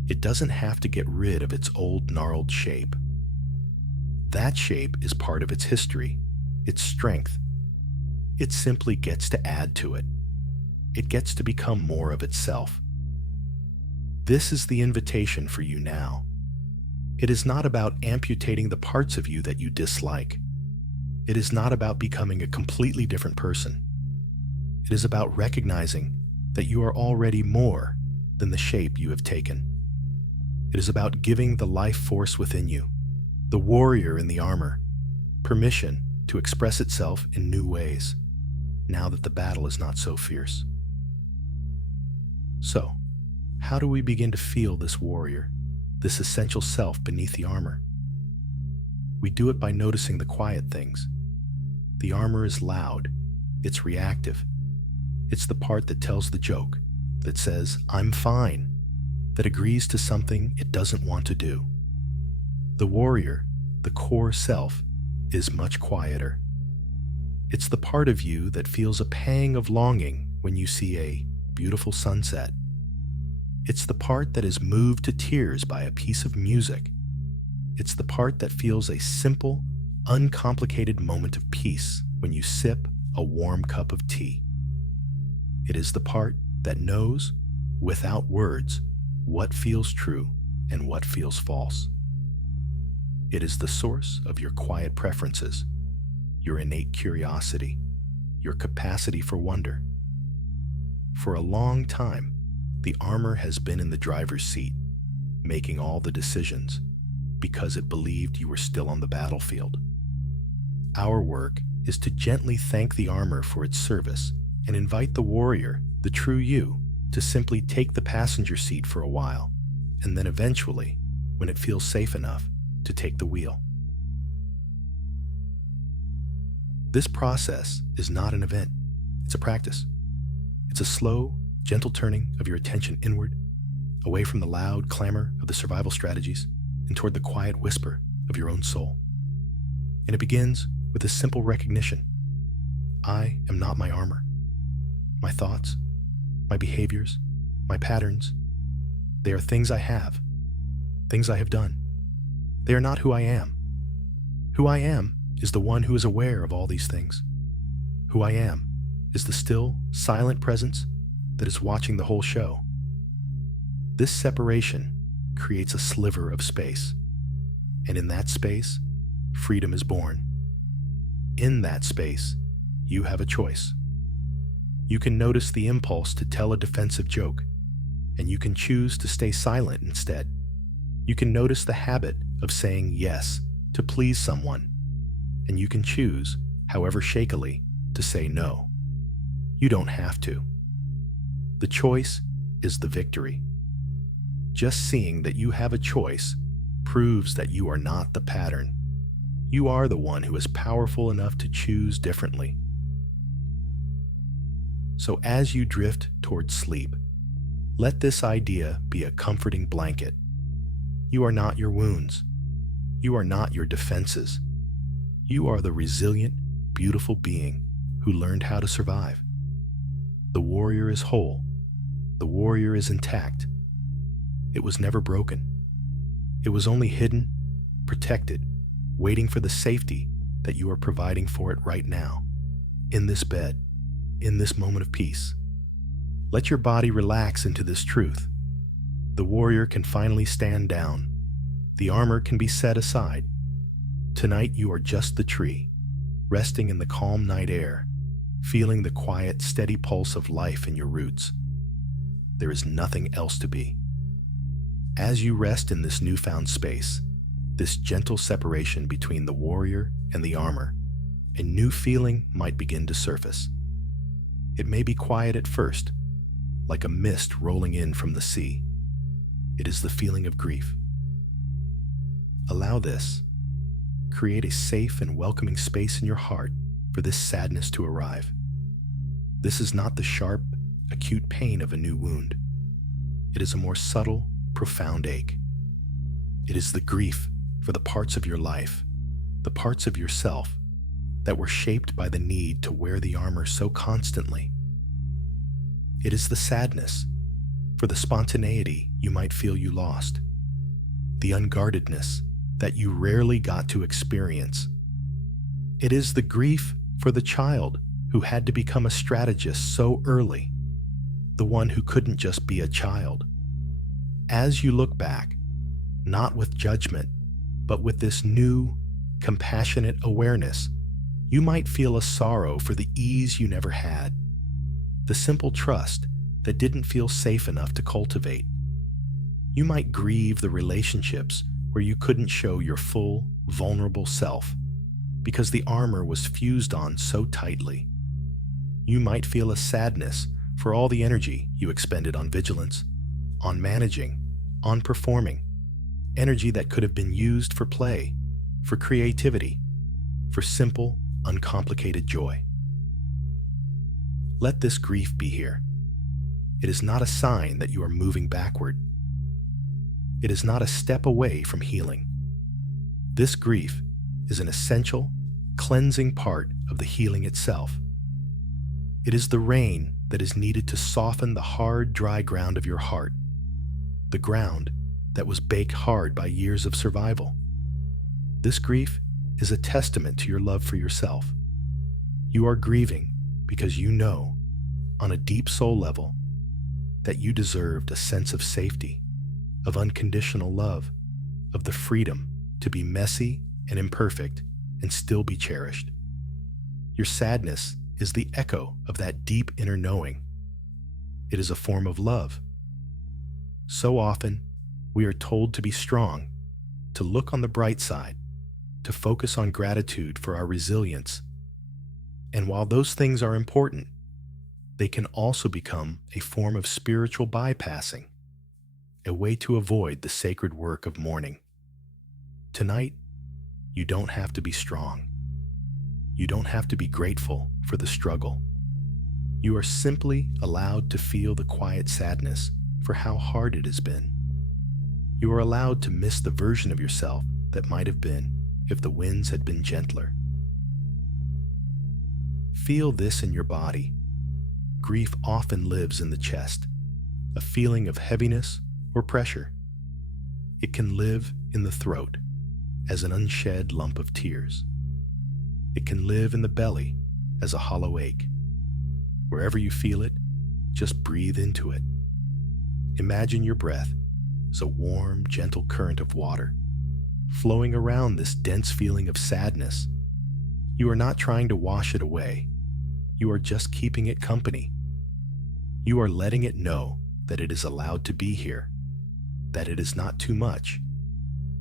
It doesn't have to get rid of its old gnarled shape. That shape is part of its history, its strength. It simply gets to add to it. It gets to become more of itself. This is the invitation for you now. It is not about amputating the parts of you that you dislike. It is not about becoming a completely different person. It is about recognizing that you are already more than the shape you have taken. It is about giving the life force within you, the warrior in the armor, permission to express itself in new ways, now that the battle is not so fierce. So, how do we begin to feel this warrior, this essential self beneath the armor? We do it by noticing the quiet things. The armor is loud, it's reactive. It's the part that tells the joke, that says, "I'm fine," that agrees to something it doesn't want to do. The warrior, the core self, is much quieter. It's the part of you that feels a pang of longing when you see a beautiful sunset. It's the part that is moved to tears by a piece of music. It's the part that feels a simple, uncomplicated moment of peace when you sip a warm cup of tea. It is the part that knows, without words, what feels true and what feels false. It is the source of your quiet preferences, your innate curiosity, your capacity for wonder. For a long time, the armor has been in the driver's seat, making all the decisions, because it believed you were still on the battlefield. Our work is to gently thank the armor for its service and invite the warrior, the true you, to simply take the passenger seat for a while and then eventually, when it feels safe enough, to take the wheel. This process is not an event, it's a practice. It's a slow, gentle turning of your attention inward, away from the loud clamor of the survival strategies, and toward the quiet whisper of your own soul. And it begins with a simple recognition. I am not my armor. My thoughts, my behaviors, my patterns, they are things I have, things I have done. They are not who I am. Who I am is the one who is aware of all these things. Who I am is the still, silent presence that is watching the whole show. This separation creates a sliver of space, and in that space, freedom is born. In that space, you have a choice. You can notice the impulse to tell a defensive joke, and you can choose to stay silent instead. You can notice the habit of saying yes to please someone, and you can choose, however shakily, to say no. You don't have to. The choice is the victory. Just seeing that you have a choice proves that you are not the pattern. You are the one who is powerful enough to choose differently. So as you drift towards sleep, let this idea be a comforting blanket. You are not your wounds. You are not your defenses. You are the resilient, beautiful being who learned how to survive. The warrior is whole. The warrior is intact. It was never broken. It was only hidden, protected, waiting for the safety that you are providing for it right now, in this bed, in this moment of peace. Let your body relax into this truth. The warrior can finally stand down. The armor can be set aside. Tonight you are just the tree, resting in the calm night air, feeling the quiet, steady pulse of life in your roots. There is nothing else to be. As you rest in this newfound space, this gentle separation between the warrior and the armor, a new feeling might begin to surface. It may be quiet at first, like a mist rolling in from the sea. It is the feeling of grief. Allow this. Create a safe and welcoming space in your heart for this sadness to arrive. This is not the sharp, acute pain of a new wound. It is a more subtle, profound ache. It is the grief for the parts of your life, the parts of yourself that were shaped by the need to wear the armor so constantly. It is the sadness for the spontaneity you might feel you lost, the unguardedness that you rarely got to experience. It is the grief for the child who had to become a strategist so early, the one who couldn't just be a child. As you look back, not with judgment, but with this new, compassionate awareness, you might feel a sorrow for the ease you never had, the simple trust that didn't feel safe enough to cultivate. You might grieve the relationships where you couldn't show your full, vulnerable self because the armor was fused on so tightly. You might feel a sadness for all the energy you expended on vigilance, on managing, on performing, energy that could have been used for play, for creativity, for simple, uncomplicated joy. Let this grief be here. It is not a sign that you are moving backward. It is not a step away from healing. This grief is an essential, cleansing part of the healing itself. It is the rain that is needed to soften the hard, dry ground of your heart, the ground that was baked hard by years of survival. This grief is a testament to your love for yourself. You are grieving because you know, on a deep soul level, that you deserved a sense of safety, of unconditional love, of the freedom to be messy and imperfect and still be cherished. Your sadness is the echo of that deep inner knowing. It is a form of love. So often, we are told to be strong, to look on the bright side, to focus on gratitude for our resilience. And while those things are important, they can also become a form of spiritual bypassing. a way to avoid the sacred work of mourning. Tonight, you don't have to be strong. You don't have to be grateful for the struggle. You are simply allowed to feel the quiet sadness for how hard it has been. You are allowed to miss the version of yourself that might have been if the winds had been gentler. Feel this in your body. Grief often lives in the chest, a feeling of heaviness or pressure. It can live in the throat as an unshed lump of tears. It can live in the belly as a hollow ache. Wherever you feel it, just breathe into it. Imagine your breath as a warm, gentle current of water flowing around this dense feeling of sadness. You are not trying to wash it away. You are just keeping it company. You are letting it know that it is allowed to be here, that it is not too much,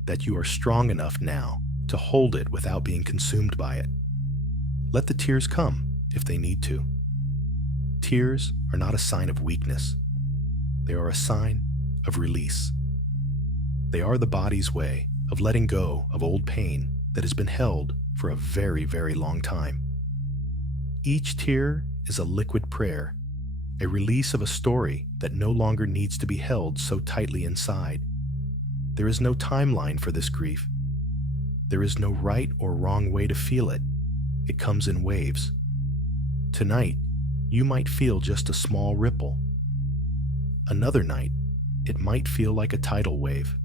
that you are strong enough now to hold it without being consumed by it. Let the tears come if they need to. Tears are not a sign of weakness. They are a sign of release. They are the body's way of letting go of old pain that has been held for a very, very long time. Each tear is a liquid prayer, a release of a story that no longer needs to be held so tightly inside. There is no timeline for this grief. There is no right or wrong way to feel it. It comes in waves. Tonight, you might feel just a small ripple. Another night, it might feel like a tidal wave.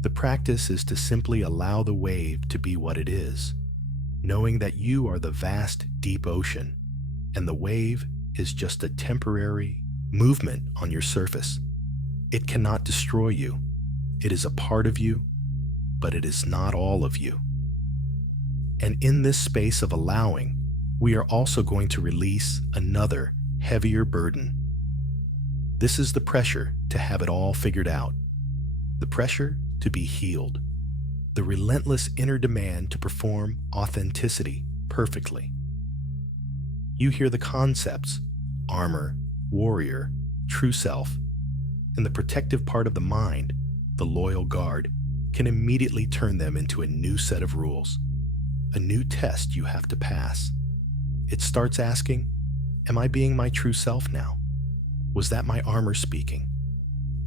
The practice is to simply allow the wave to be what it is, knowing that you are the vast, deep ocean, and the wave is just a temporary movement on your surface. It cannot destroy you. It is a part of you, but it is not all of you. And in this space of allowing, we are also going to release another, heavier burden. This is the pressure to have it all figured out, the pressure to be healed, the relentless inner demand to perform authenticity perfectly. You hear the concepts, armor, warrior, true self, and the protective part of the mind, the loyal guard, can immediately turn them into a new set of rules, a new test you have to pass. It starts asking, am I being my true self now? Was that my armor speaking?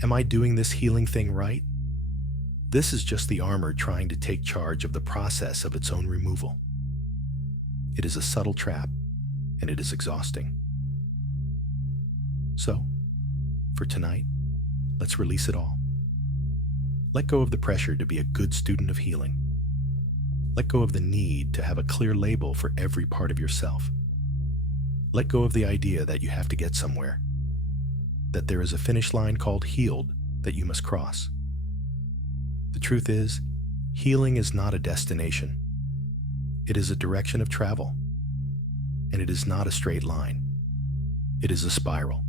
Am I doing this healing thing right? This is just the armor trying to take charge of the process of its own removal. It is a subtle trap, and it is exhausting. So, for tonight, let's release it all. Let go of the pressure to be a good student of healing. Let go of the need to have a clear label for every part of yourself. Let go of the idea that you have to get somewhere, that there is a finish line called healed that you must cross. The truth is, healing is not a destination. It is a direction of travel, and it is not a straight line. It is a spiral.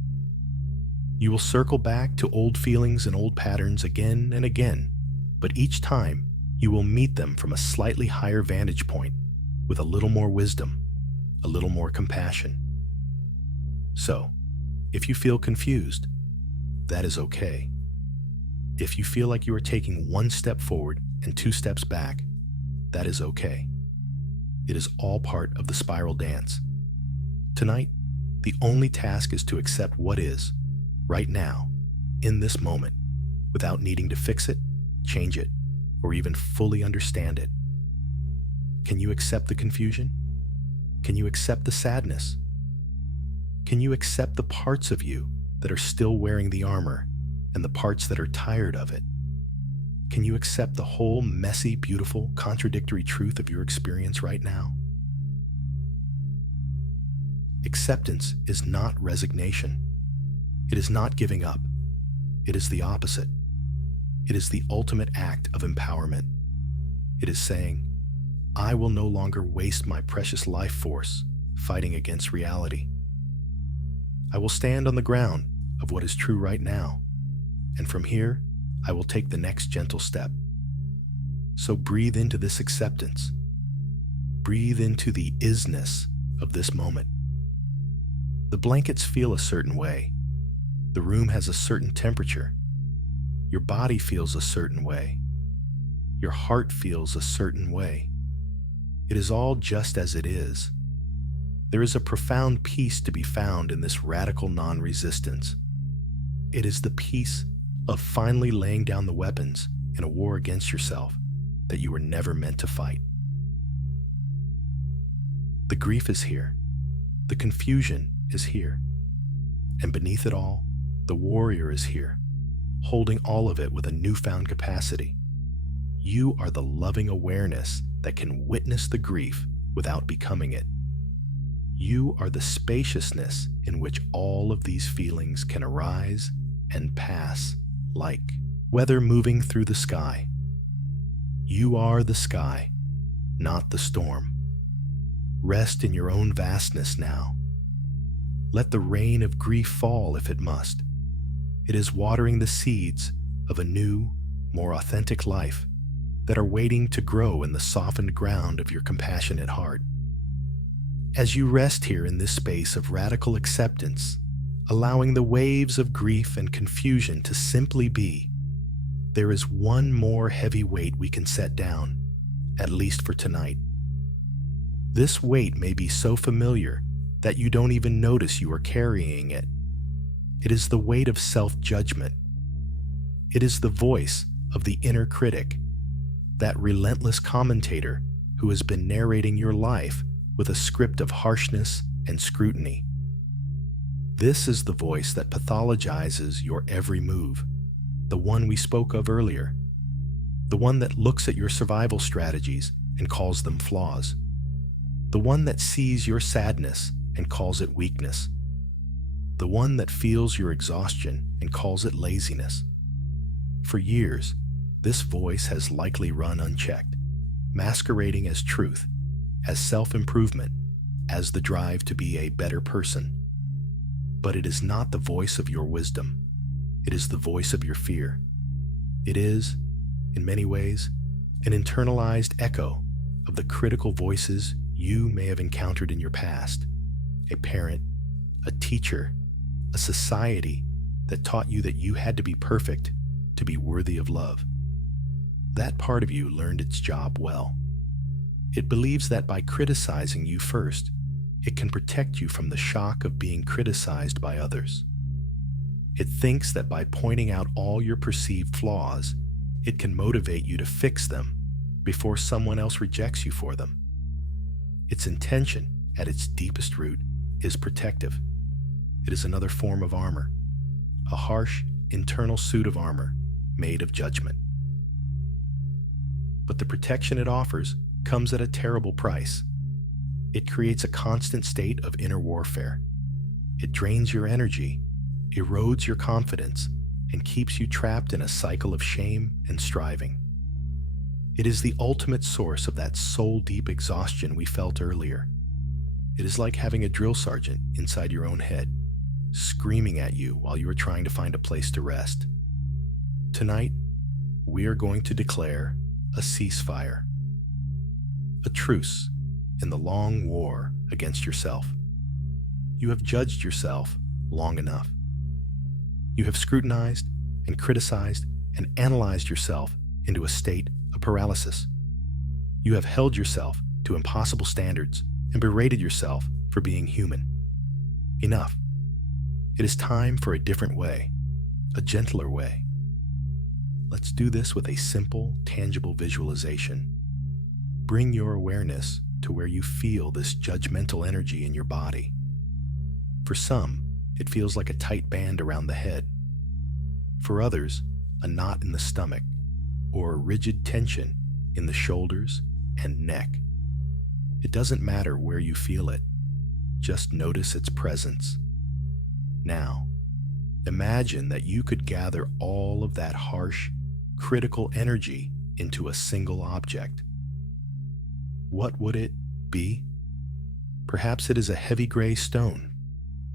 You will circle back to old feelings and old patterns again and again, but each time you will meet them from a slightly higher vantage point with a little more wisdom, a little more compassion. So, if you feel confused, that is okay. If you feel like you are taking one step forward and 2 steps back, that is okay. It is all part of the spiral dance. Tonight, the only task is to accept what is, right now, in this moment, without needing to fix it, change it, or even fully understand it. Can you accept the confusion? Can you accept the sadness? Can you accept the parts of you that are still wearing the armor and the parts that are tired of it? Can you accept the whole messy, beautiful, contradictory truth of your experience right now? Acceptance is not resignation. It is not giving up. It is the opposite. It is the ultimate act of empowerment. It is saying, I will no longer waste my precious life force fighting against reality. I will stand on the ground of what is true right now, and from here, I will take the next gentle step. So breathe into this acceptance. Breathe into the isness of this moment. The blankets feel a certain way. The room has a certain temperature, Your body feels a certain way. Your heart feels a certain way. It is all just as it is. There is a profound peace to be found in this radical non-resistance. It is the peace of finally laying down the weapons in a war against yourself that you were never meant to fight. The grief is here. The confusion is here. And beneath it all, the warrior is here, holding all of it with a newfound capacity. You are the loving awareness that can witness the grief without becoming it. You are the spaciousness in which all of these feelings can arise and pass like weather moving through the sky. You are the sky, not the storm. Rest in your own vastness now. Let the rain of grief fall if it must. It is watering the seeds of a new, more authentic life that are waiting to grow in the softened ground of your compassionate heart. As you rest here in this space of radical acceptance, allowing the waves of grief and confusion to simply be, there is one more heavy weight we can set down, at least for tonight. This weight may be so familiar that you don't even notice you are carrying it. It is the weight of self-judgment. It is the voice of the inner critic, that relentless commentator who has been narrating your life with a script of harshness and scrutiny. This is the voice that pathologizes your every move, the one we spoke of earlier, the one that looks at your survival strategies and calls them flaws, the one that sees your sadness and calls it weakness, the one that feels your exhaustion and calls it laziness. For years, this voice has likely run unchecked, masquerading as truth, as self-improvement, as the drive to be a better person. But it is not the voice of your wisdom. It is the voice of your fear. It is, in many ways, an internalized echo of the critical voices you may have encountered in your past. A parent, a teacher, a society that taught you that you had to be perfect to be worthy of love. That part of you learned its job well. It believes that by criticizing you first, it can protect you from the shock of being criticized by others. It thinks that by pointing out all your perceived flaws, it can motivate you to fix them before someone else rejects you for them. Its intention, at its deepest root, is protective. It is another form of armor, a harsh, internal suit of armor made of judgment. But the protection it offers comes at a terrible price. It creates a constant state of inner warfare. It drains your energy, erodes your confidence, and keeps you trapped in a cycle of shame and striving. It is the ultimate source of that soul-deep exhaustion we felt earlier. It is like having a drill sergeant inside your own head, screaming at you while you are trying to find a place to rest. Tonight, we are going to declare a ceasefire, a truce in the long war against yourself. You have judged yourself long enough. You have scrutinized and criticized and analyzed yourself into a state of paralysis. You have held yourself to impossible standards and berated yourself for being human. Enough. It is time for a different way, a gentler way. Let's do this with a simple, tangible visualization. Bring your awareness to where you feel this judgmental energy in your body. For some, it feels like a tight band around the head. For others, a knot in the stomach, or a rigid tension in the shoulders and neck. It doesn't matter where you feel it. Just notice its presence. Now, imagine that you could gather all of that harsh, critical energy into a single object. What would it be? Perhaps it is a heavy gray stone,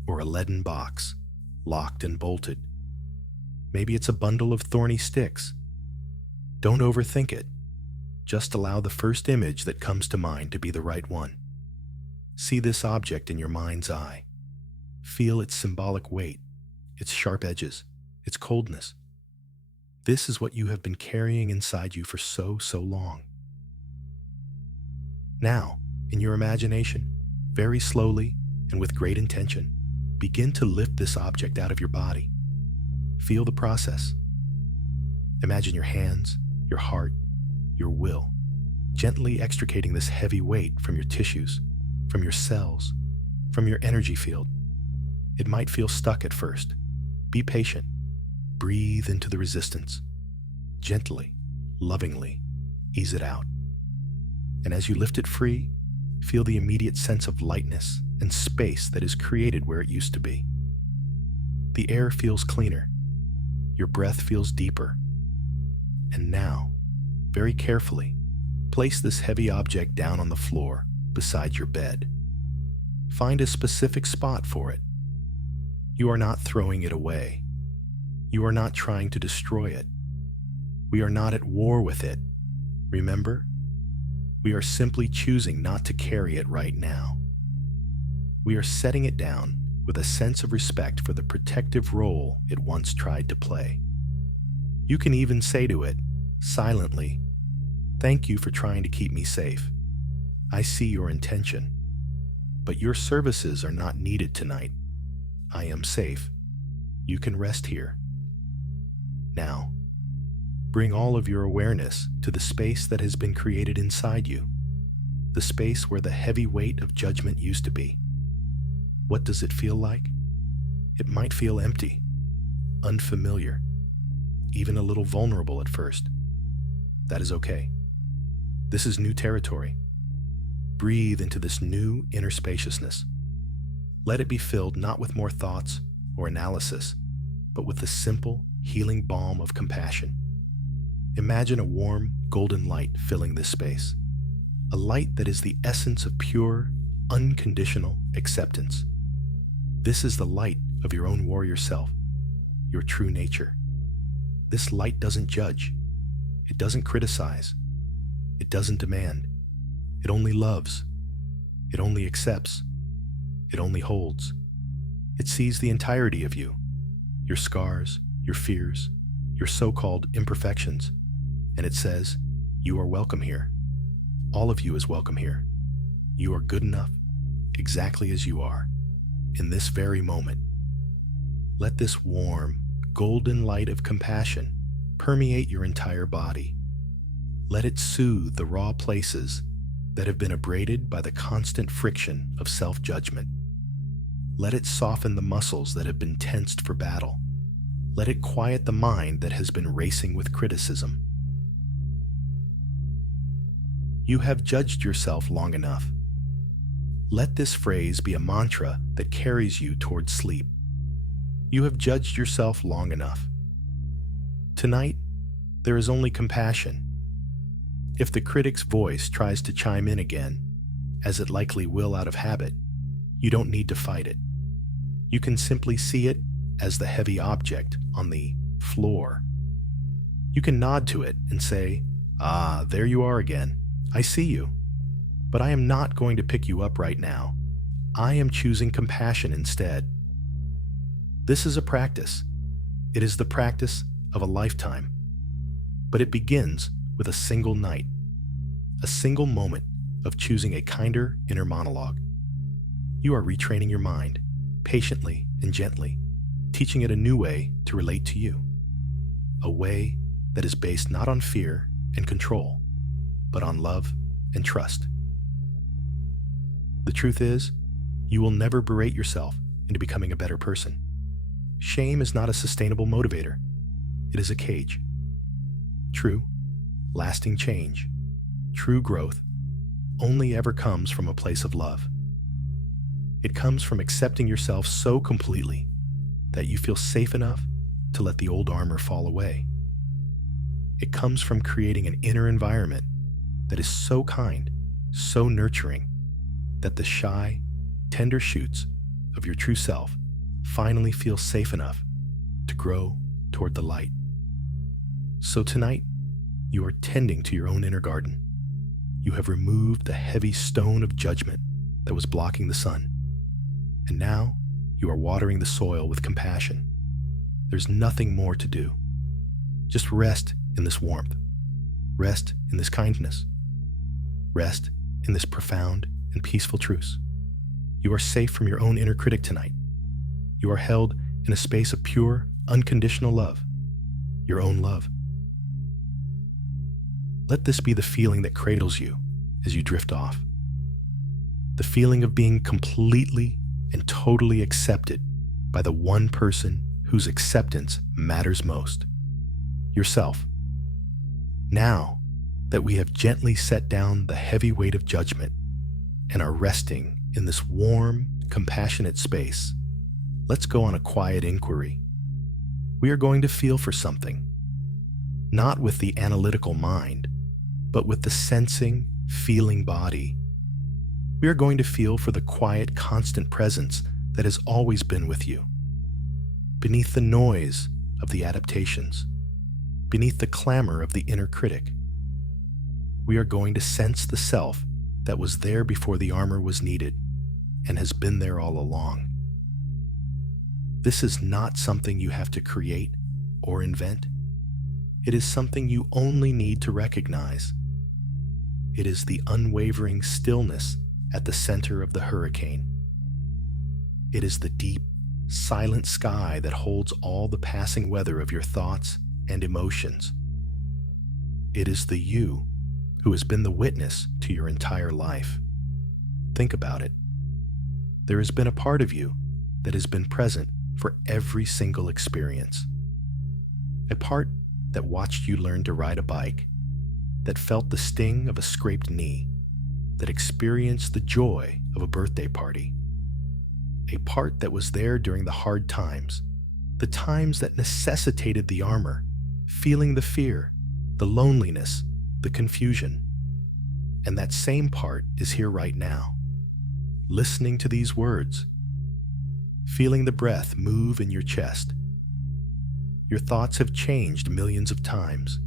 or a leaden box, locked and bolted. Maybe it's a bundle of thorny sticks. Don't overthink it. Just allow the first image that comes to mind to be the right one. See this object in your mind's eye. Feel its symbolic weight, its sharp edges, its coldness. This is what you have been carrying inside you for so long. Now, in your imagination, very slowly and with great intention, begin to lift this object out of your body. Feel the process. Imagine your hands, your heart, your will, gently extricating this heavy weight from your tissues, from your cells, from your energy field. It might feel stuck at first. Be patient. Breathe into the resistance. Gently, lovingly, ease it out. And as you lift it free, feel the immediate sense of lightness and space that is created where it used to be. The air feels cleaner. Your breath feels deeper. And now, very carefully, place this heavy object down on the floor beside your bed. Find a specific spot for it. You are not throwing it away. You are not trying to destroy it. We are not at war with it. Remember? We are simply choosing not to carry it right now. We are setting it down with a sense of respect for the protective role it once tried to play. You can even say to it, silently, "Thank you for trying to keep me safe. I see your intention, but your services are not needed tonight. I am safe. You can rest here." Now, bring all of your awareness to the space that has been created inside you, the space where the heavy weight of judgment used to be. What does it feel like? It might feel empty, unfamiliar, even a little vulnerable at first. That is okay. This is new territory. Breathe into this new inner spaciousness. Let it be filled not with more thoughts or analysis, but with the simple, healing balm of compassion. Imagine a warm, golden light filling this space. A light that is the essence of pure, unconditional acceptance. This is the light of your own warrior self, your true nature. This light doesn't judge. It doesn't criticize. It doesn't demand. It only loves. It only accepts. It only holds. It sees the entirety of you, your scars, your fears, your so-called imperfections, and it says, you are welcome here. All of you is welcome here. You are good enough, exactly as you are, in this very moment. Let this warm, golden light of compassion permeate your entire body. Let it soothe the raw places that have been abraded by the constant friction of self-judgment. Let it soften the muscles that have been tensed for battle. Let it quiet the mind that has been racing with criticism. You have judged yourself long enough. Let this phrase be a mantra that carries you towards sleep. You have judged yourself long enough. Tonight, there is only compassion. If the critic's voice tries to chime in again, as it likely will out of habit, you don't need to fight it. You can simply see it as the heavy object on the floor. You can nod to it and say, "Ah, there you are again. I see you. But I am not going to pick you up right now. I am choosing compassion instead." This is a practice. It is the practice of a lifetime. But it begins with a single night, a single moment of choosing a kinder inner monologue. You are retraining your mind, patiently and gently, teaching it a new way to relate to you. A way that is based not on fear and control, but on love and trust. The truth is, you will never berate yourself into becoming a better person. Shame is not a sustainable motivator. It is a cage. True, lasting change, true growth, only ever comes from a place of love. It comes from accepting yourself so completely that you feel safe enough to let the old armor fall away. It comes from creating an inner environment that is so kind, so nurturing, that the shy, tender shoots of your true self finally feel safe enough to grow toward the light. So tonight, you are tending to your own inner garden. You have removed the heavy stone of judgment that was blocking the sun. And now, you are watering the soil with compassion. There's nothing more to do. Just rest in this warmth. Rest in this kindness. Rest in this profound and peaceful truce. You are safe from your own inner critic tonight. You are held in a space of pure, unconditional love. Your own love. Let this be the feeling that cradles you as you drift off. The feeling of being completely and totally accepted by the one person whose acceptance matters most. Yourself. Now that we have gently set down the heavy weight of judgment and are resting in this warm, compassionate space, let's go on a quiet inquiry. We are going to feel for something, not with the analytical mind, but with the sensing, feeling body. We are going to feel for the quiet, constant presence that has always been with you, beneath the noise of the adaptations, beneath the clamor of the inner critic. We are going to sense the self that was there before the armor was needed and has been there all along. This is not something you have to create or invent. It is something you only need to recognize. It is the unwavering stillness at the center of the hurricane. It is the deep, silent sky that holds all the passing weather of your thoughts and emotions. It is the you who has been the witness to your entire life. Think about it. There has been a part of you that has been present for every single experience. A part that watched you learn to ride a bike, that felt the sting of a scraped knee, that experienced the joy of a birthday party. A part that was there during the hard times, the times that necessitated the armor, feeling the fear, the loneliness, the confusion. And that same part is here right now, listening to these words, feeling the breath move in your chest. Your thoughts have changed millions of times.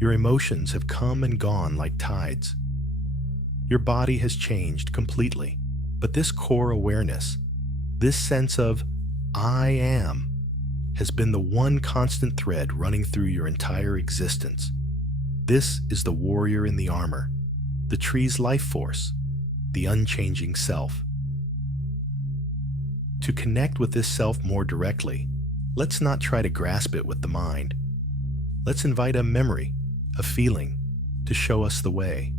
Your emotions have come and gone like tides. Your body has changed completely, but this core awareness, this sense of I am, has been the one constant thread running through your entire existence. This is the warrior in the armor, the tree's life force, the unchanging self. To connect with this self more directly, let's not try to grasp it with the mind. Let's invite a memory, a feeling, to show us the way.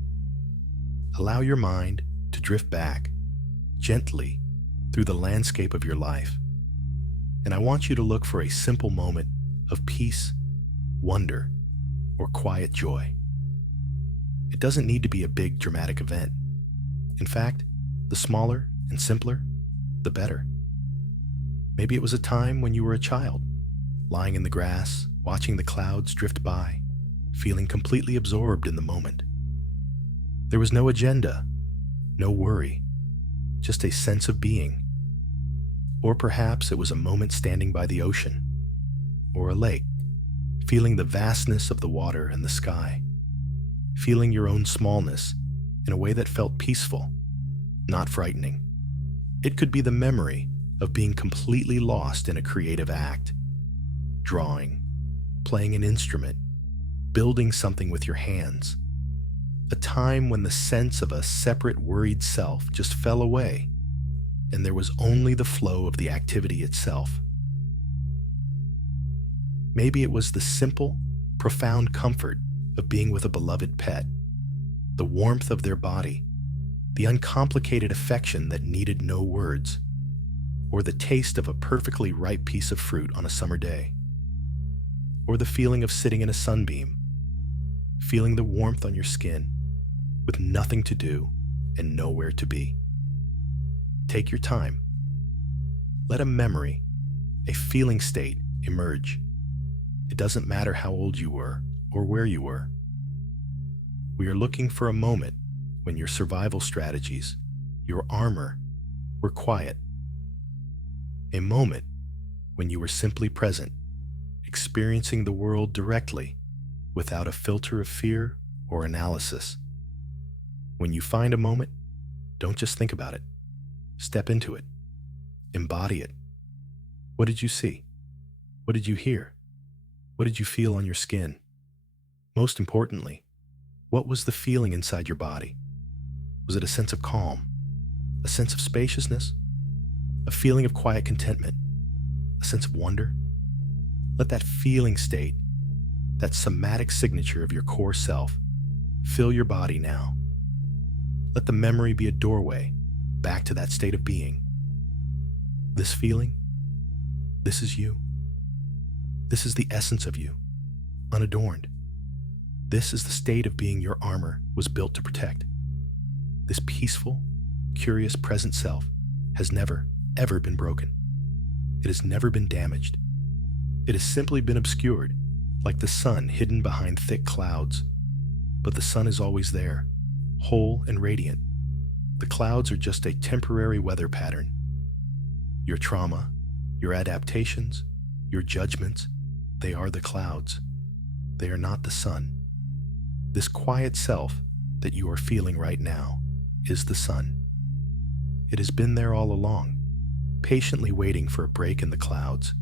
Allow your mind to drift back, gently, through the landscape of your life. And I want you to look for a simple moment of peace, wonder, or quiet joy. It doesn't need to be a big dramatic event. In fact, the smaller and simpler, the better. Maybe it was a time when you were a child, lying in the grass, watching the clouds drift by, feeling completely absorbed in the moment. There was no agenda, no worry, just a sense of being. Or perhaps it was a moment standing by the ocean, or a lake, feeling the vastness of the water and the sky, feeling your own smallness in a way that felt peaceful, not frightening. It could be the memory of being completely lost in a creative act, drawing, playing an instrument, building something with your hands. A time when the sense of a separate, worried self just fell away, and there was only the flow of the activity itself. Maybe it was the simple, profound comfort of being with a beloved pet, the warmth of their body, the uncomplicated affection that needed no words, or the taste of a perfectly ripe piece of fruit on a summer day, or the feeling of sitting in a sunbeam, feeling the warmth on your skin, with nothing to do and nowhere to be. Take your time. Let a memory, a feeling state emerge. It doesn't matter how old you were or where you were. We are looking for a moment when your survival strategies, your armor, were quiet. A moment when you were simply present, experiencing the world directly without a filter of fear or analysis. When you find a moment, don't just think about it. Step into it. Embody it. What did you see? What did you hear? What did you feel on your skin? Most importantly, what was the feeling inside your body? Was it a sense of calm, a sense of spaciousness, a feeling of quiet contentment, a sense of wonder? Let that feeling state, that somatic signature of your core self, fill your body now. Let the memory be a doorway back to that state of being. This feeling, this is you. This is the essence of you, unadorned. This is the state of being your armor was built to protect. This peaceful, curious present self has never, ever been broken. It has never been damaged. It has simply been obscured, like the sun hidden behind thick clouds. But the sun is always there, whole and radiant. The clouds are just a temporary weather pattern. Your trauma, your adaptations, your judgments, they are the clouds. They are not the sun. This quiet self that you are feeling right now is the sun. It has been there all along, patiently waiting for a break in the clouds.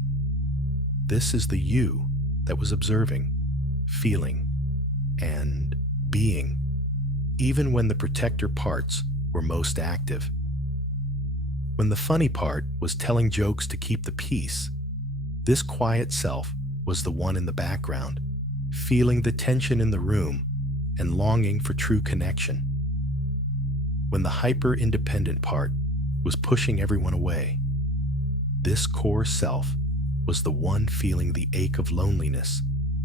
This is the you that was observing, feeling, and being, even when the protector parts were most active. When the funny part was telling jokes to keep the peace, this quiet self was the one in the background, feeling the tension in the room and longing for true connection. When the hyper-independent part was pushing everyone away, this core self was the one feeling the ache of loneliness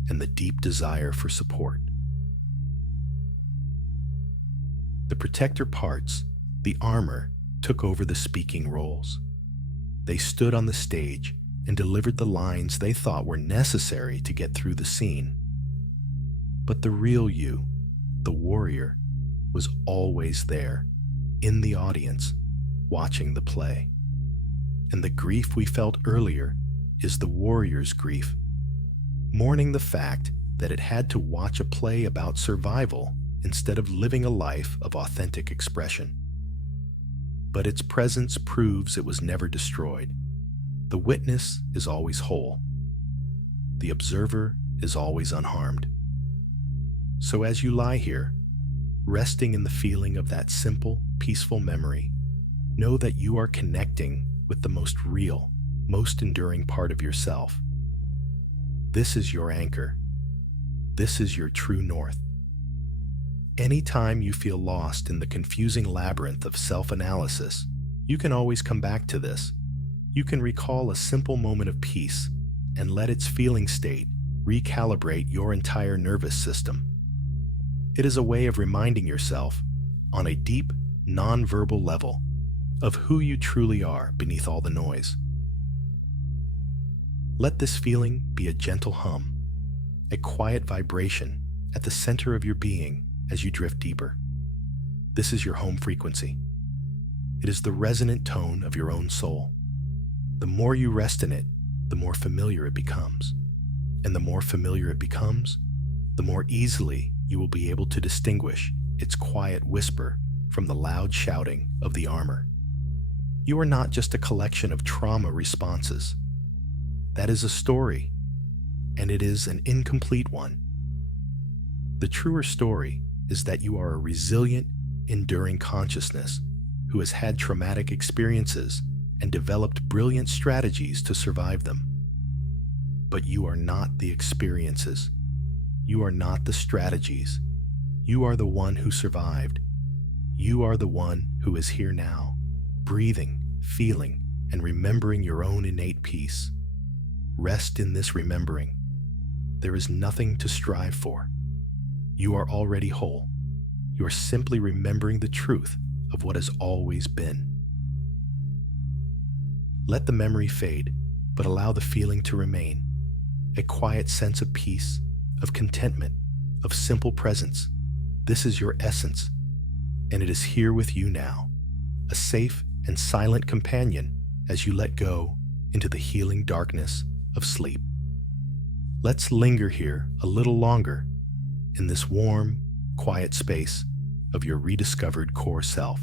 and the deep desire for support. The protector parts, the armor, took over the speaking roles. They stood on the stage and delivered the lines they thought were necessary to get through the scene. But the real you, the warrior, was always there, in the audience, watching the play. And the grief we felt earlier is the warrior's grief, mourning the fact that it had to watch a play about survival instead of living a life of authentic expression. But its presence proves it was never destroyed. The witness is always whole. The observer is always unharmed. So as you lie here, resting in the feeling of that simple, peaceful memory, know that you are connecting with the most real, most enduring part of yourself. This is your anchor. This is your true north. Anytime you feel lost in the confusing labyrinth of self-analysis, you can always come back to this. You can recall a simple moment of peace and let its feeling state recalibrate your entire nervous system. It is a way of reminding yourself, on a deep, non-verbal level, of who you truly are beneath all the noise. Let this feeling be a gentle hum, a quiet vibration at the center of your being as you drift deeper. This is your home frequency. It is the resonant tone of your own soul. The more you rest in it, the more familiar it becomes. And the more familiar it becomes, the more easily you will be able to distinguish its quiet whisper from the loud shouting of the armor. You are not just a collection of trauma responses. That is a story, and it is an incomplete one. The truer story is that you are a resilient, enduring consciousness who has had traumatic experiences and developed brilliant strategies to survive them. But you are not the experiences. You are not the strategies. You are the one who survived. You are the one who is here now, breathing, feeling, and remembering your own innate peace. Rest in this remembering. There is nothing to strive for. You are already whole. You are simply remembering the truth of what has always been. Let the memory fade, but allow the feeling to remain. A quiet sense of peace, of contentment, of simple presence. This is your essence, and it is here with you now, a safe and silent companion as you let go into the healing darkness of sleep. Let's linger here a little longer in this warm, quiet space of your rediscovered core self.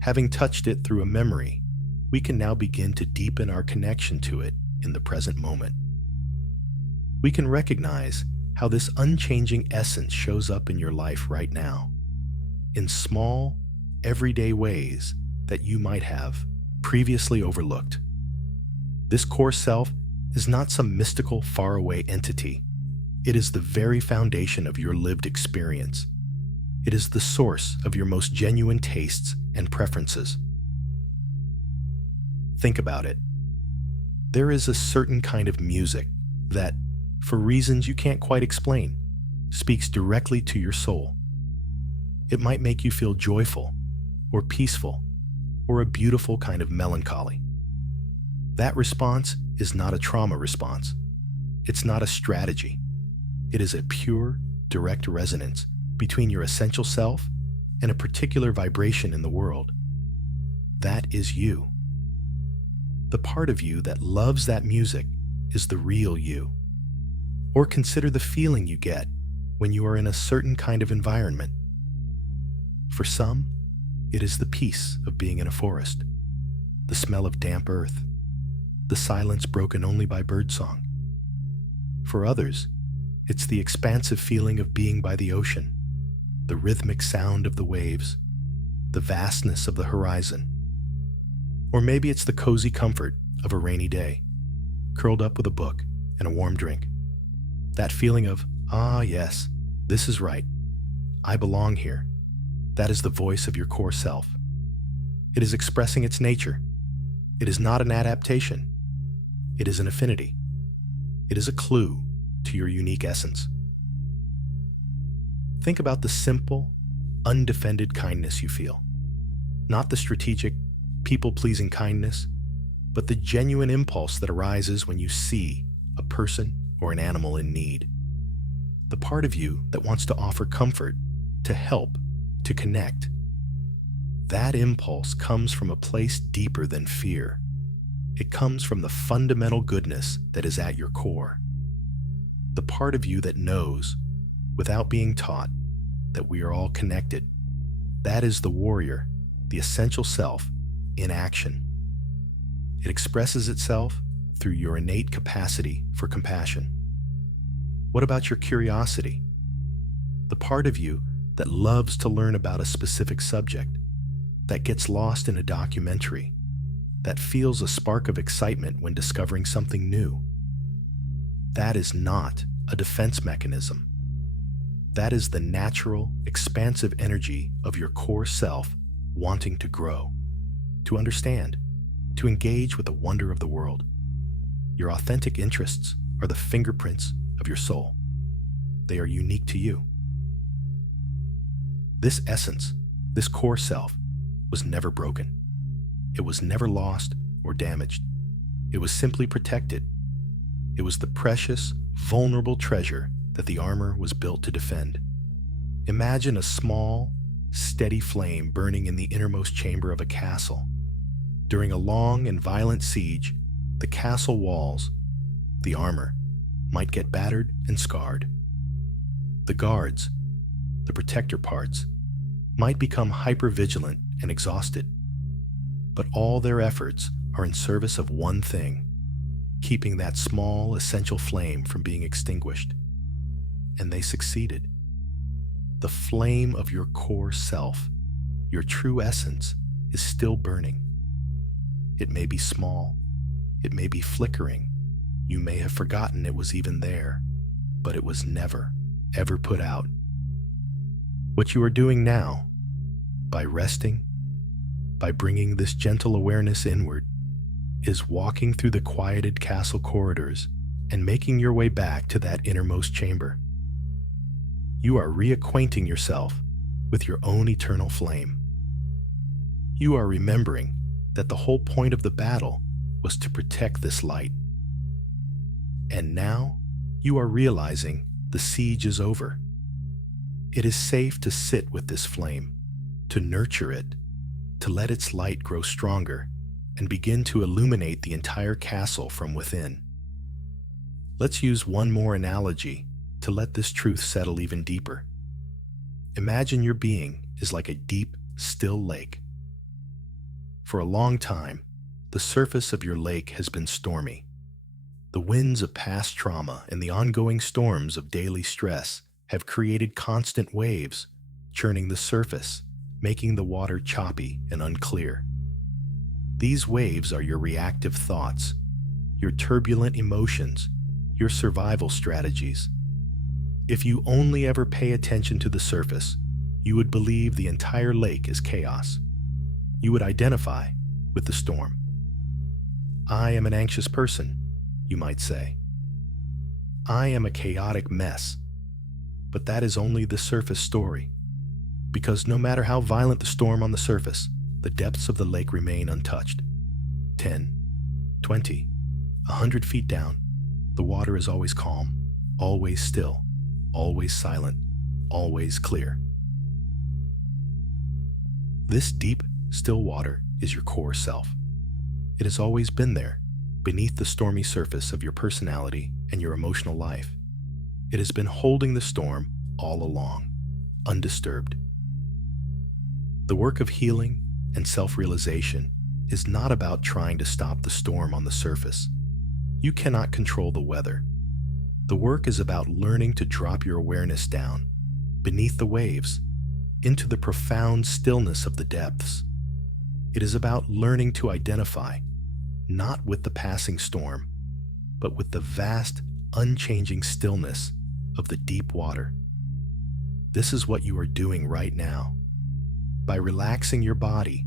Having touched it through a memory, we can now begin to deepen our connection to it in the present moment. we can recognize how this unchanging essence shows up in your life right now, in small, everyday ways that you might have previously overlooked. This core self is not some mystical, faraway entity. It is the very foundation of your lived experience. It is the source of your most genuine tastes and preferences. Think about it. There is a certain kind of music that, for reasons you can't quite explain, speaks directly to your soul. It might make you feel joyful, or peaceful, or a beautiful kind of melancholy. That response is not a trauma response. It's not a strategy. It is a pure, direct resonance between your essential self and a particular vibration in the world. That is you. The part of you that loves that music is the real you. Or consider the feeling you get when you are in a certain kind of environment. For some, it is the peace of being in a forest, the smell of damp earth, the silence broken only by birdsong. For others, it's the expansive feeling of being by the ocean, the rhythmic sound of the waves, the vastness of the horizon. Or maybe it's the cozy comfort of a rainy day, curled up with a book and a warm drink. That feeling of, ah yes, this is right, I belong here. That is the voice of your core self. It is expressing its nature. It is not an adaptation. It is an affinity. It is a clue to your unique essence. Think about the simple, undefended kindness you feel. Not the strategic, people-pleasing kindness, but the genuine impulse that arises when you see a person or an animal in need. The part of you that wants to offer comfort, to help, to connect. That impulse comes from a place deeper than fear. It comes from the fundamental goodness that is at your core. The part of you that knows, without being taught, that we are all connected. That is the warrior, the essential self, in action. It expresses itself through your innate capacity for compassion. What about your curiosity? The part of you that loves to learn about a specific subject, that gets lost in a documentary, that feels a spark of excitement when discovering something new. That is not a defense mechanism. That is the natural, expansive energy of your core self wanting to grow, to understand, to engage with the wonder of the world. Your authentic interests are the fingerprints of your soul. They are unique to you. This essence, this core self, was never broken. It was never lost or damaged. It was simply protected. It was the precious, vulnerable treasure that the armor was built to defend. Imagine a small, steady flame burning in the innermost chamber of a castle. During a long and violent siege, the castle walls, the armor, might get battered and scarred. The guards, the protector parts, might become hyper-vigilant and exhausted. But all their efforts are in service of one thing, keeping that small, essential flame from being extinguished. And they succeeded. The flame of your core self, your true essence, is still burning. It may be small, it may be flickering, you may have forgotten it was even there, but it was never, ever put out. What you are doing now, by resting, by bringing this gentle awareness inward, is walking through the quieted castle corridors and making your way back to that innermost chamber. You are reacquainting yourself with your own eternal flame. You are remembering that the whole point of the battle was to protect this light. And now you are realizing the siege is over. It is safe to sit with this flame, to nurture it, to let its light grow stronger and begin to illuminate the entire castle from within. Let's use one more analogy to let this truth settle even deeper. Imagine your being is like a deep, still lake. For a long time, the surface of your lake has been stormy. The winds of past trauma and the ongoing storms of daily stress have created constant waves, churning the surface, making the water choppy and unclear. These waves are your reactive thoughts, your turbulent emotions, your survival strategies. If you only ever pay attention to the surface, you would believe the entire lake is chaos. You would identify with the storm. I am an anxious person, you might say. I am a chaotic mess. But that is only the surface story, because no matter how violent the storm on the surface, the depths of the lake remain untouched. 10, 20, 100 feet down, the water is always calm, always still, always silent, always clear. This deep, still water is your core self. It has always been there, beneath the stormy surface of your personality and your emotional life. It has been holding the storm all along, undisturbed. The work of healing and self-realization is not about trying to stop the storm on the surface. You cannot control the weather. The work is about learning to drop your awareness down, beneath the waves, into the profound stillness of the depths. It is about learning to identify, not with the passing storm, but with the vast, unchanging stillness of the deep water. This is what you are doing right now. By relaxing your body,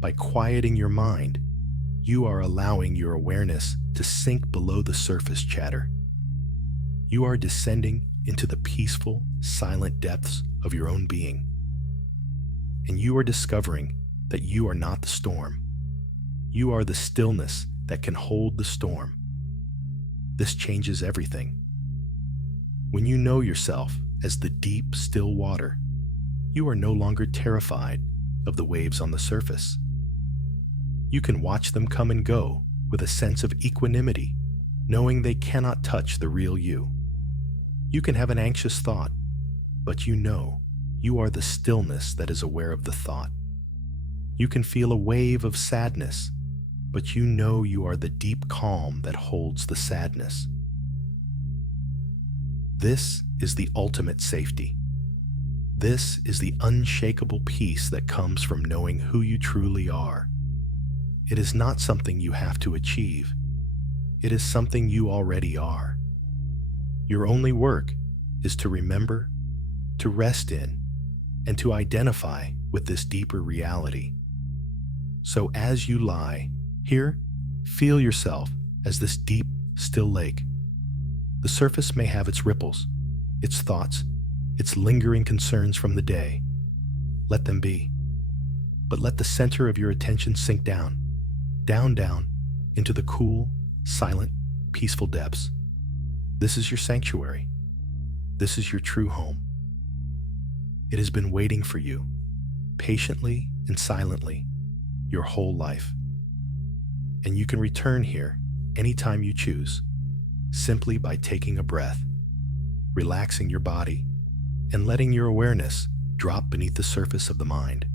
by quieting your mind, you are allowing your awareness to sink below the surface chatter. You are descending into the peaceful, silent depths of your own being. And you are discovering that you are not the storm. You are the stillness that can hold the storm. This changes everything. When you know yourself as the deep, still water, you are no longer terrified of the waves on the surface. You can watch them come and go with a sense of equanimity, knowing they cannot touch the real you. You can have an anxious thought, but you know you are the stillness that is aware of the thought. You can feel a wave of sadness, but you know you are the deep calm that holds the sadness. This is the ultimate safety. This is the unshakable peace that comes from knowing who you truly are. It is not something you have to achieve. It is something you already are. Your only work is to remember, to rest in, and to identify with this deeper reality. So as you lie here, feel yourself as this deep, still lake. The surface may have its ripples, its thoughts, its lingering concerns from the day. Let them be. But let the center of your attention sink down, down, into the cool, silent, peaceful depths. This is your sanctuary. This is your true home. It has been waiting for you, patiently and silently, your whole life. And you can return here anytime you choose, simply by taking a breath, relaxing your body, and letting your awareness drop beneath the surface of the mind.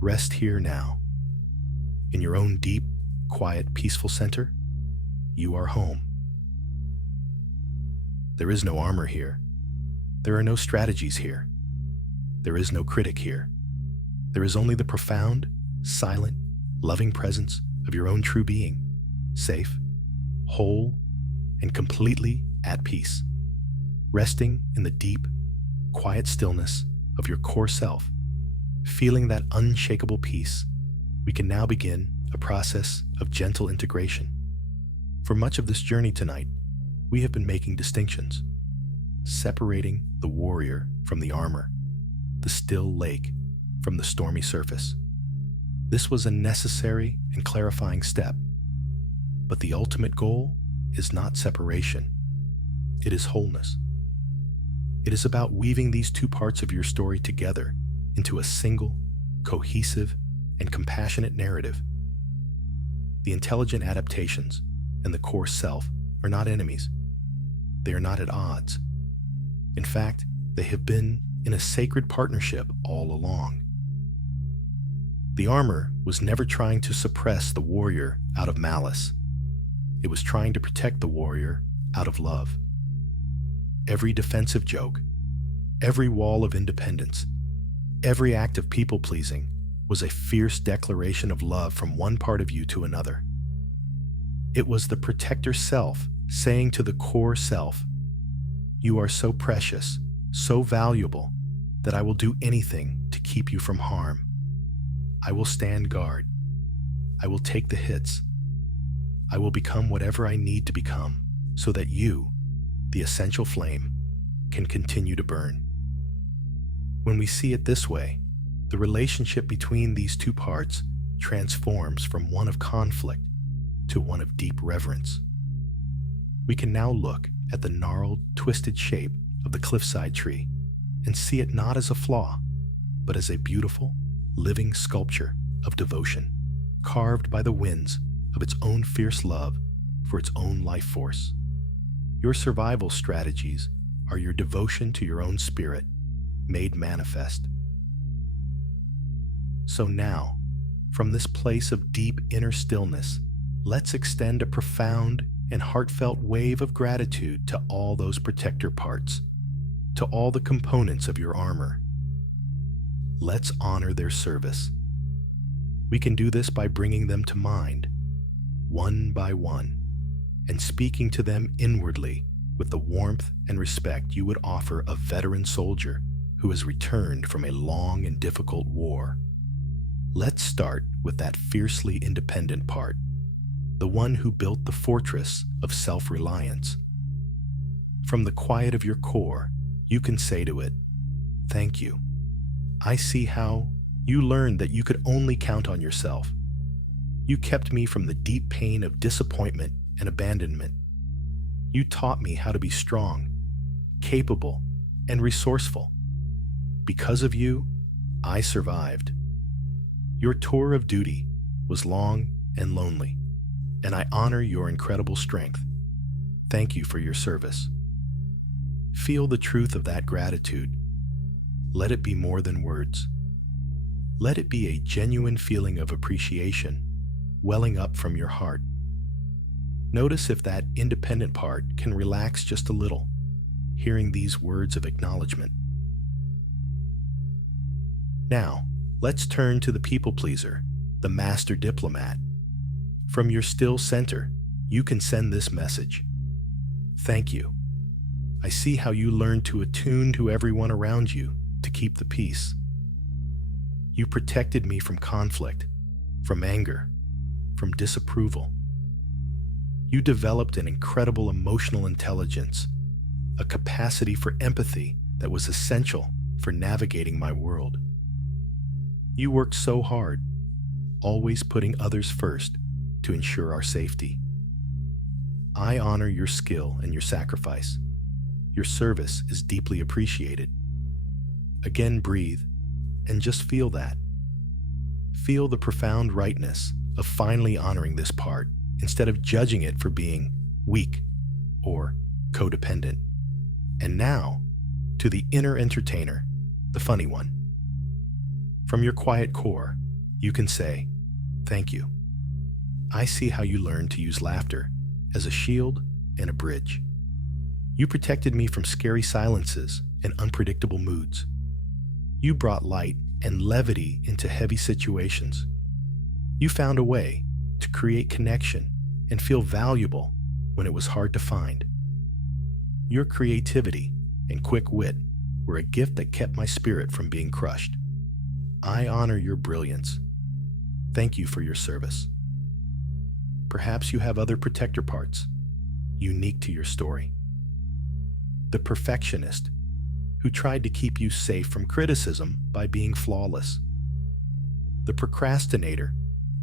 Rest here now. In your own deep, quiet, peaceful center, you are home. There is no armor here. There are no strategies here. There is no critic here. There is only the profound, silent, loving presence of your own true being, safe, whole, and completely at peace, resting in the deep, quiet stillness of your core self. Feeling that unshakable peace, we can now begin a process of gentle integration. For much of this journey tonight, we have been making distinctions, separating the warrior from the armor, the still lake from the stormy surface. This was a necessary and clarifying step, but the ultimate goal is not separation. It is wholeness. It is about weaving these two parts of your story together into a single, cohesive, and compassionate narrative. The intelligent adaptations and the core self are not enemies. They are not at odds. In fact, they have been in a sacred partnership all along. The armor was never trying to suppress the warrior out of malice. It was trying to protect the warrior out of love. Every defensive joke, every wall of independence, every act of people-pleasing was a fierce declaration of love from one part of you to another. It was the protector self saying to the core self, "You are so precious, so valuable, that I will do anything to keep you from harm. I will stand guard. I will take the hits. I will become whatever I need to become so that you, the essential flame, can continue to burn." When we see it this way, the relationship between these two parts transforms from one of conflict to one of deep reverence. We can now look at the gnarled, twisted shape of the cliffside tree and see it not as a flaw, but as a beautiful, living sculpture of devotion, carved by the winds of its own fierce love for its own life force. Your survival strategies are your devotion to your own spirit, made manifest. So now, from this place of deep inner stillness, let's extend a profound and heartfelt wave of gratitude to all those protector parts, to all the components of your armor. Let's honor their service. We can do this by bringing them to mind, one by one, and speaking to them inwardly with the warmth and respect you would offer a veteran soldier who has returned from a long and difficult war. Let's start with that fiercely independent part, the one who built the fortress of self-reliance. From the quiet of your core, you can say to it, "Thank you. I see how you learned that you could only count on yourself. You kept me from the deep pain of disappointment and abandonment. You taught me how to be strong, capable, and resourceful. Because of you, I survived. Your tour of duty was long and lonely, and I honor your incredible strength. Thank you for your service." Feel the truth of that gratitude. Let it be more than words. Let it be a genuine feeling of appreciation welling up from your heart. Notice if that independent part can relax just a little, hearing these words of acknowledgement. Now, let's turn to the people pleaser, the master diplomat. From your still center, you can send this message. "Thank you. I see how you learned to attune to everyone around you to keep the peace. You protected me from conflict, from anger, from disapproval. You developed an incredible emotional intelligence, a capacity for empathy that was essential for navigating my world. You worked so hard, always putting others first to ensure our safety. I honor your skill and your sacrifice. Your service is deeply appreciated." Again, breathe and just feel that. Feel the profound rightness of finally honoring this part instead of judging it for being weak or codependent. And now, to the inner entertainer, the funny one. From your quiet core, you can say, "Thank you. I see how you learned to use laughter as a shield and a bridge. You protected me from scary silences and unpredictable moods. You brought light and levity into heavy situations. You found a way to create connection and feel valuable when it was hard to find. Your creativity and quick wit were a gift that kept my spirit from being crushed. I honor your brilliance. Thank you for your service." Perhaps you have other protector parts, unique to your story. The perfectionist, who tried to keep you safe from criticism by being flawless. The procrastinator,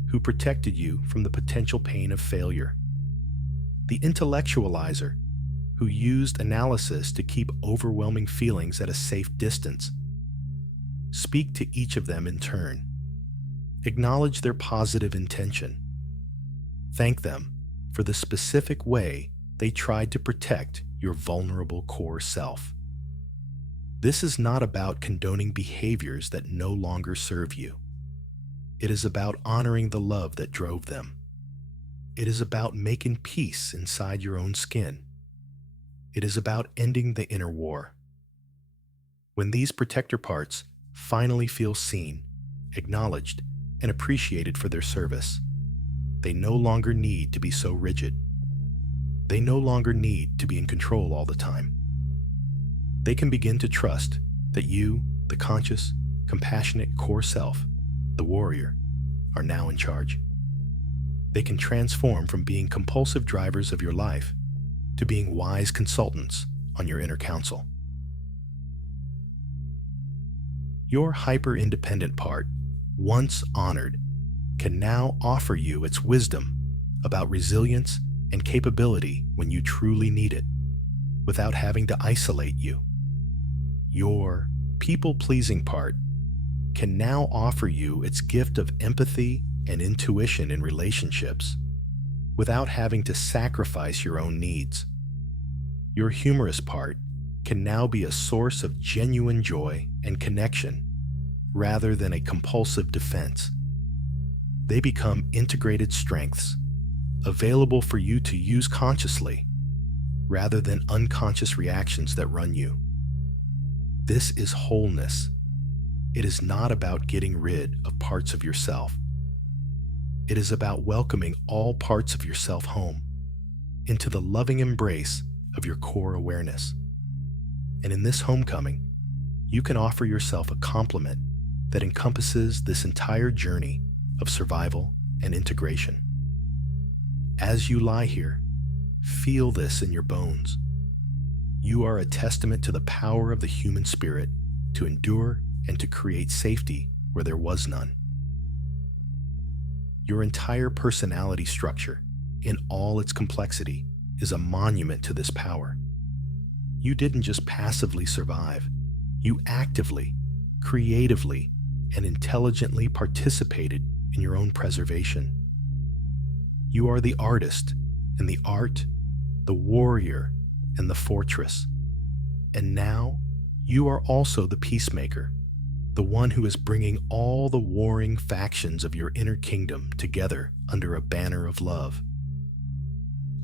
who protected you from the potential pain of failure. The intellectualizer, who used analysis to keep overwhelming feelings at a safe distance. Speak to each of them in turn. Acknowledge their positive intention. Thank them for the specific way they tried to protect your vulnerable core self. This is not about condoning behaviors that no longer serve you. It is about honoring the love that drove them. It is about making peace inside your own skin. It is about ending the inner war. When these protector parts finally feel seen, acknowledged, and appreciated for their service, they no longer need to be so rigid. They no longer need to be in control all the time. They can begin to trust that you, the conscious, compassionate core self, the warrior, are now in charge. They can transform from being compulsive drivers of your life to being wise consultants on your inner council. Your hyper-independent part, once honored, can now offer you its wisdom about resilience and capability when you truly need it, without having to isolate you. Your people-pleasing part can now offer you its gift of empathy and intuition in relationships, without having to sacrifice your own needs. Your humorous part can now be a source of genuine joy and connection, rather than a compulsive defense. They become integrated strengths, available for you to use consciously, rather than unconscious reactions that run you. This is wholeness. It is not about getting rid of parts of yourself. It is about welcoming all parts of yourself home, into the loving embrace of your core awareness. And in this homecoming, you can offer yourself a compliment that encompasses this entire journey of survival and integration. As you lie here, feel this in your bones. You are a testament to the power of the human spirit to endure and to create safety where there was none. Your entire personality structure, in all its complexity, is a monument to this power. You didn't just passively survive. You actively, creatively, and intelligently participated in your own preservation. You are the artist and the art, the warrior and the fortress. And now you are also the peacemaker, the one who is bringing all the warring factions of your inner kingdom together under a banner of love.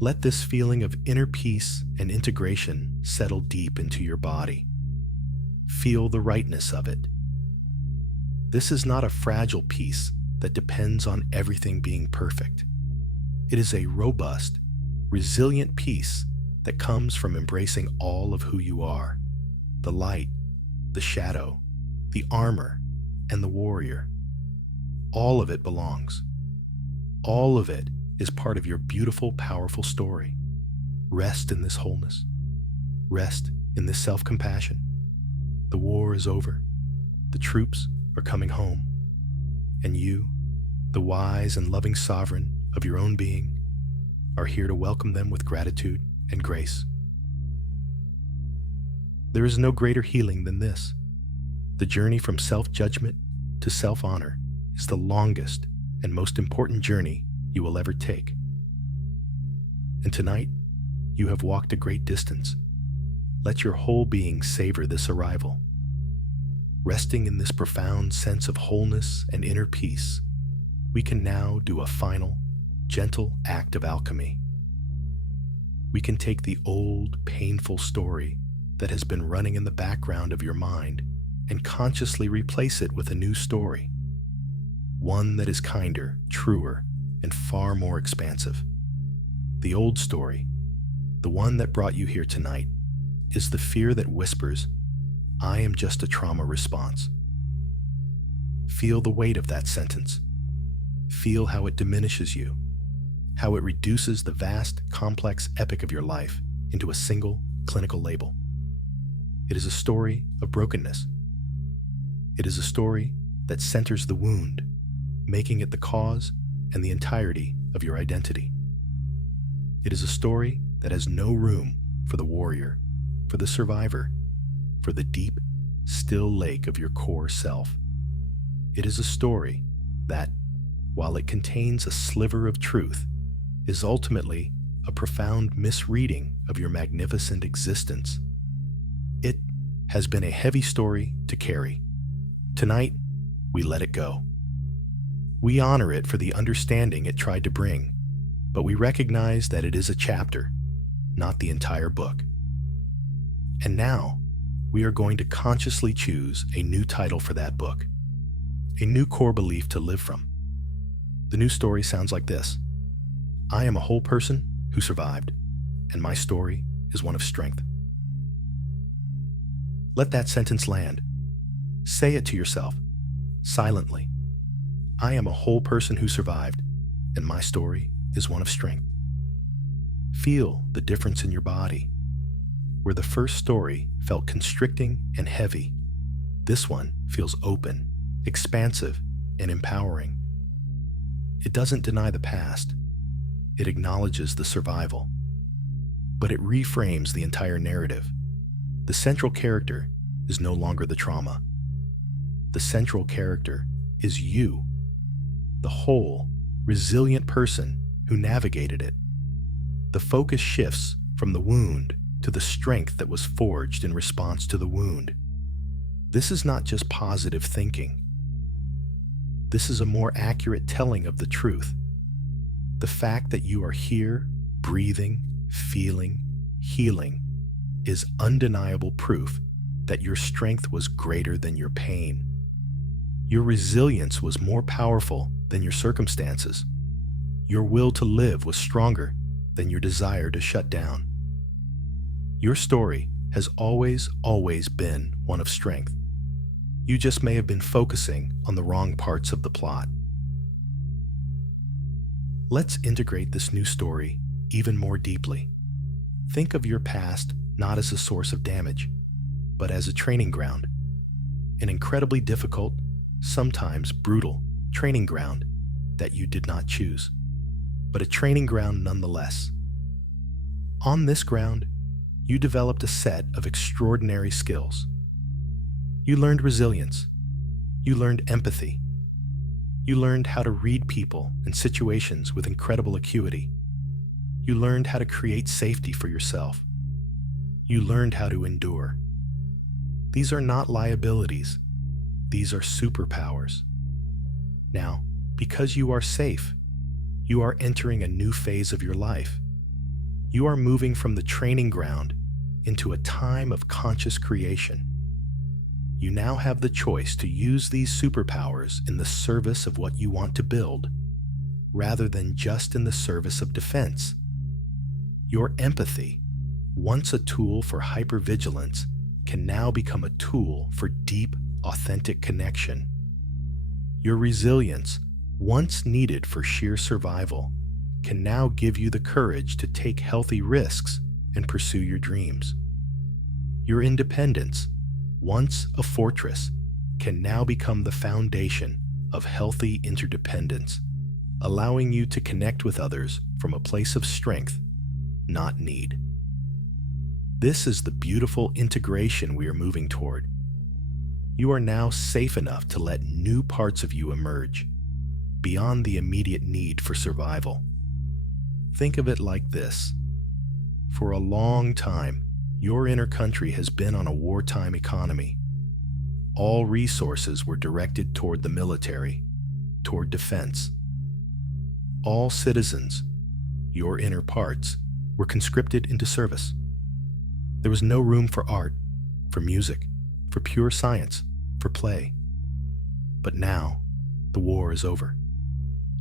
Let this feeling of inner peace and integration settle deep into your body. Feel the rightness of it. This is not a fragile peace that depends on everything being perfect. It is a robust, resilient peace that comes from embracing all of who you are: the light, the shadow, the armor, and the warrior. All of it belongs. All of it is part of your beautiful, powerful story. Rest in this wholeness. Rest in this self-compassion. The war is over. The troops are coming home. And you, the wise and loving sovereign of your own being, are here to welcome them with gratitude and grace. There is no greater healing than this. The journey from self-judgment to self-honor is the longest and most important journey you will ever take. And tonight, you have walked a great distance. Let your whole being savor this arrival. Resting in this profound sense of wholeness and inner peace, we can now do a final, gentle act of alchemy. We can take the old, painful story that has been running in the background of your mind and consciously replace it with a new story. One that is kinder, truer, and far more expansive. The old story, the one that brought you here tonight, is the fear that whispers, "I am just a trauma response." Feel the weight of that sentence. Feel how it diminishes you, how it reduces the vast, complex epic of your life into a single clinical label. It is a story of brokenness. It is a story that centers the wound, making it the cause and the entirety of your identity. It is a story that has no room for the warrior, for the survivor, for the deep, still lake of your core self. It is a story that, while it contains a sliver of truth, is ultimately a profound misreading of your magnificent existence. It has been a heavy story to carry. Tonight, we let it go. We honor it for the understanding it tried to bring. but we recognize that it is a chapter, not the entire book. And now, we are going to consciously choose a new title for that book, a new core belief to live from. The new story sounds like this: I am a whole person who survived, and my story is one of strength. Let that sentence land. Say it to yourself, silently. I am a whole person who survived, and my story is one of strength. Feel the difference in your body. Where the first story felt constricting and heavy, this one feels open, expansive, and empowering. It doesn't deny the past. It acknowledges the survival. But it reframes the entire narrative. The central character is no longer the trauma. The central character is you, the whole, resilient person who navigated it. The focus shifts from the wound to the strength that was forged in response to the wound. This is not just positive thinking. This is a more accurate telling of the truth. The fact that you are here, breathing, feeling, healing, is undeniable proof that your strength was greater than your pain. Your resilience was more powerful than your circumstances. Your will to live was stronger than your desire to shut down. Your story has always been one of strength. You just may have been focusing on the wrong parts of the plot. Let's integrate this new story even more deeply. Think of your past not as a source of damage, but as a training ground. An incredibly difficult, sometimes brutal, training ground that you did not choose, but a training ground nonetheless. On this ground, you developed a set of extraordinary skills. You learned resilience. You learned empathy. You learned how to read people and situations with incredible acuity. You learned how to create safety for yourself. You learned how to endure. These are not liabilities. These are superpowers. Now, because you are safe, you are entering a new phase of your life. You are moving from the training ground into a time of conscious creation. You now have the choice to use these superpowers in the service of what you want to build, rather than just in the service of defense. Your empathy, once a tool for hypervigilance, can now become a tool for deep, authentic connection. Your resilience, once needed for sheer survival, can now give you the courage to take healthy risks and pursue your dreams. Your independence, once a fortress, can now become the foundation of healthy interdependence, allowing you to connect with others from a place of strength, not need. This is the beautiful integration we are moving toward. You are now safe enough to let new parts of you emerge, beyond the immediate need for survival. Think of it like this. For a long time, your inner country has been on a wartime economy. All resources were directed toward the military, toward defense. All citizens, your inner parts, were conscripted into service. There was no room for art, for music, for pure science, for play. But now, the war is over.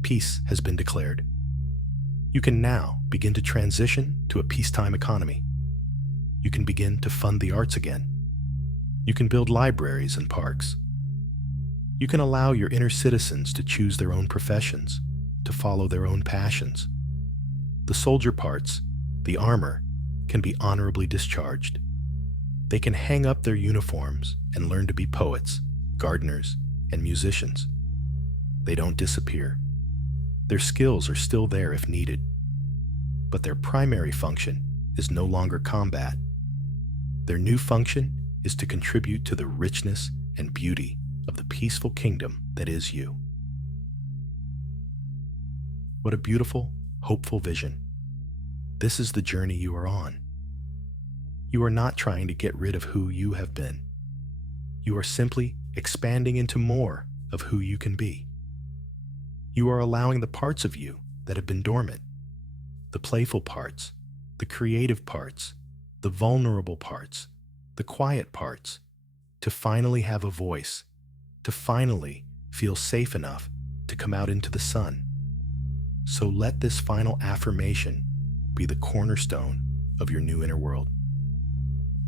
Peace has been declared. You can now begin to transition to a peacetime economy. You can begin to fund the arts again. You can build libraries and parks. You can allow your inner citizens to choose their own professions, to follow their own passions. The soldier parts, the armor, can be honorably discharged. They can hang up their uniforms and learn to be poets, gardeners, and musicians. They don't disappear. Their skills are still there if needed, but their primary function is no longer combat. Their new function is to contribute to the richness and beauty of the peaceful kingdom that is you. What a beautiful, hopeful vision. This is the journey you are on. You are not trying to get rid of who you have been. You are simply expanding into more of who you can be. You are allowing the parts of you that have been dormant the playful parts, the creative parts, the vulnerable parts, the quiet parts, to finally have a voice, to finally feel safe enough to come out into the sun. So let this final affirmation be the cornerstone of your new inner world.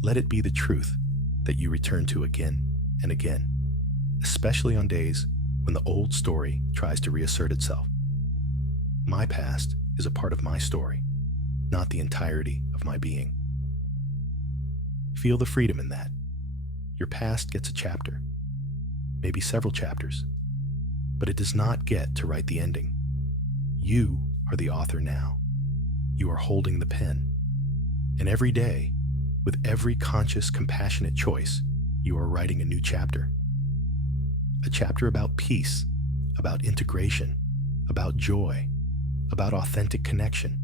Let it be the truth that you return to again and again, especially on days when the old story tries to reassert itself. My past is a part of my story, not the entirety of my being. Feel the freedom in that. Your past gets a chapter, maybe several chapters, but it does not get to write the ending. You are the author now. You are holding the pen. And every day, with every conscious, compassionate choice, you are writing a new chapter. A chapter about peace, about integration, about joy, about authentic connection.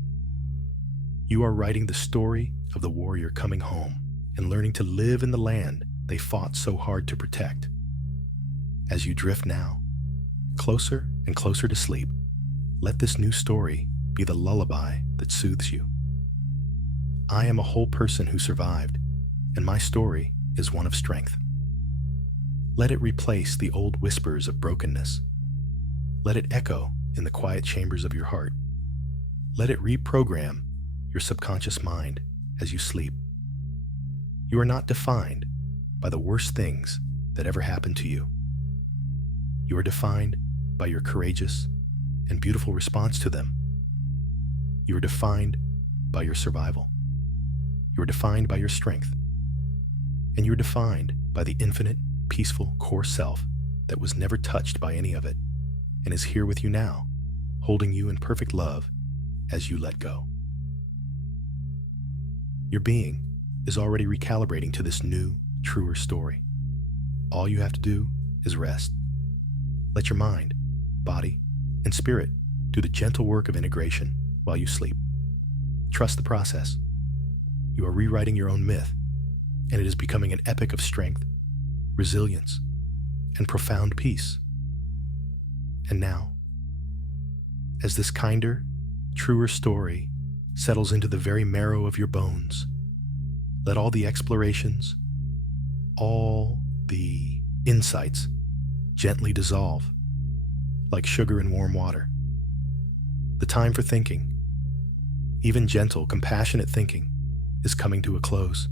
You are writing the story of the warrior coming home and learning to live in the land they fought so hard to protect. As you drift now, closer and closer to sleep, let this new story be the lullaby that soothes you. I am a whole person who survived, and my story is one of strength. Let it replace the old whispers of brokenness. Let it echo in the quiet chambers of your heart. Let it reprogram your subconscious mind as you sleep. You are not defined by the worst things that ever happened to you. You are defined by your courageous and beautiful response to them. You are defined by your survival. You are defined by your strength. And you are defined by the infinite, peaceful core self that was never touched by any of it and is here with you now, holding you in perfect love as you let go. Your being is already recalibrating to this new, truer story. All you have to do is rest. Let your mind, body, and spirit do the gentle work of integration while you sleep. Trust the process. You are rewriting your own myth, and it is becoming an epic of strength, resilience, and profound peace. And now, as this kinder, truer story settles into the very marrow of your bones, let all the explorations, all the insights gently dissolve like sugar in warm water. The time for thinking, even gentle, compassionate thinking, is coming to a close.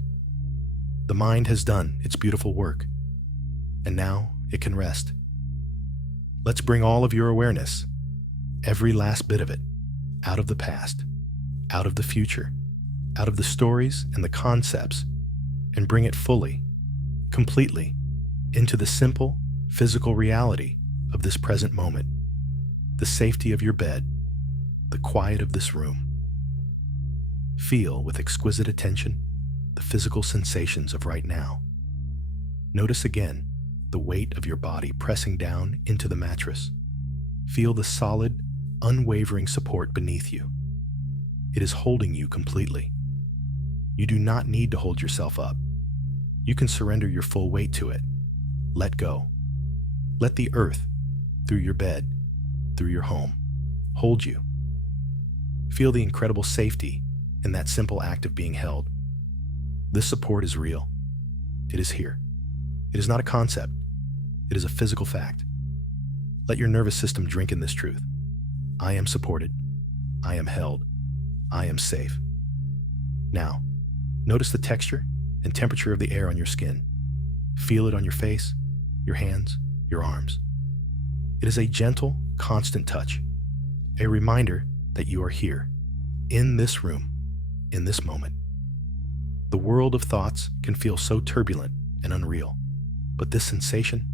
The mind has done its beautiful work, and now it can rest. Let's bring all of your awareness, every last bit of it, out of the past, out of the future, out of the stories and the concepts, and bring it fully, completely, into the simple, physical reality of this present moment, the safety of your bed, the quiet of this room. Feel with exquisite attention the physical sensations of right now. Notice again the weight of your body pressing down into the mattress. Feel the solid, unwavering support beneath you. It is holding you completely. You do not need to hold yourself up. You can surrender your full weight to it. Let go. Let the earth, through your bed, through your home, hold you. Feel the incredible safety in that simple act of being held. This support is real. It is here. It is not a concept. It is a physical fact. Let your nervous system drink in this truth. I am supported. I am held. I am safe. Now, notice the texture and temperature of the air on your skin. Feel it on your face, your hands, your arms. It is a gentle, constant touch, a reminder that you are here, in this room, in this moment. The world of thoughts can feel so turbulent and unreal, but this sensation,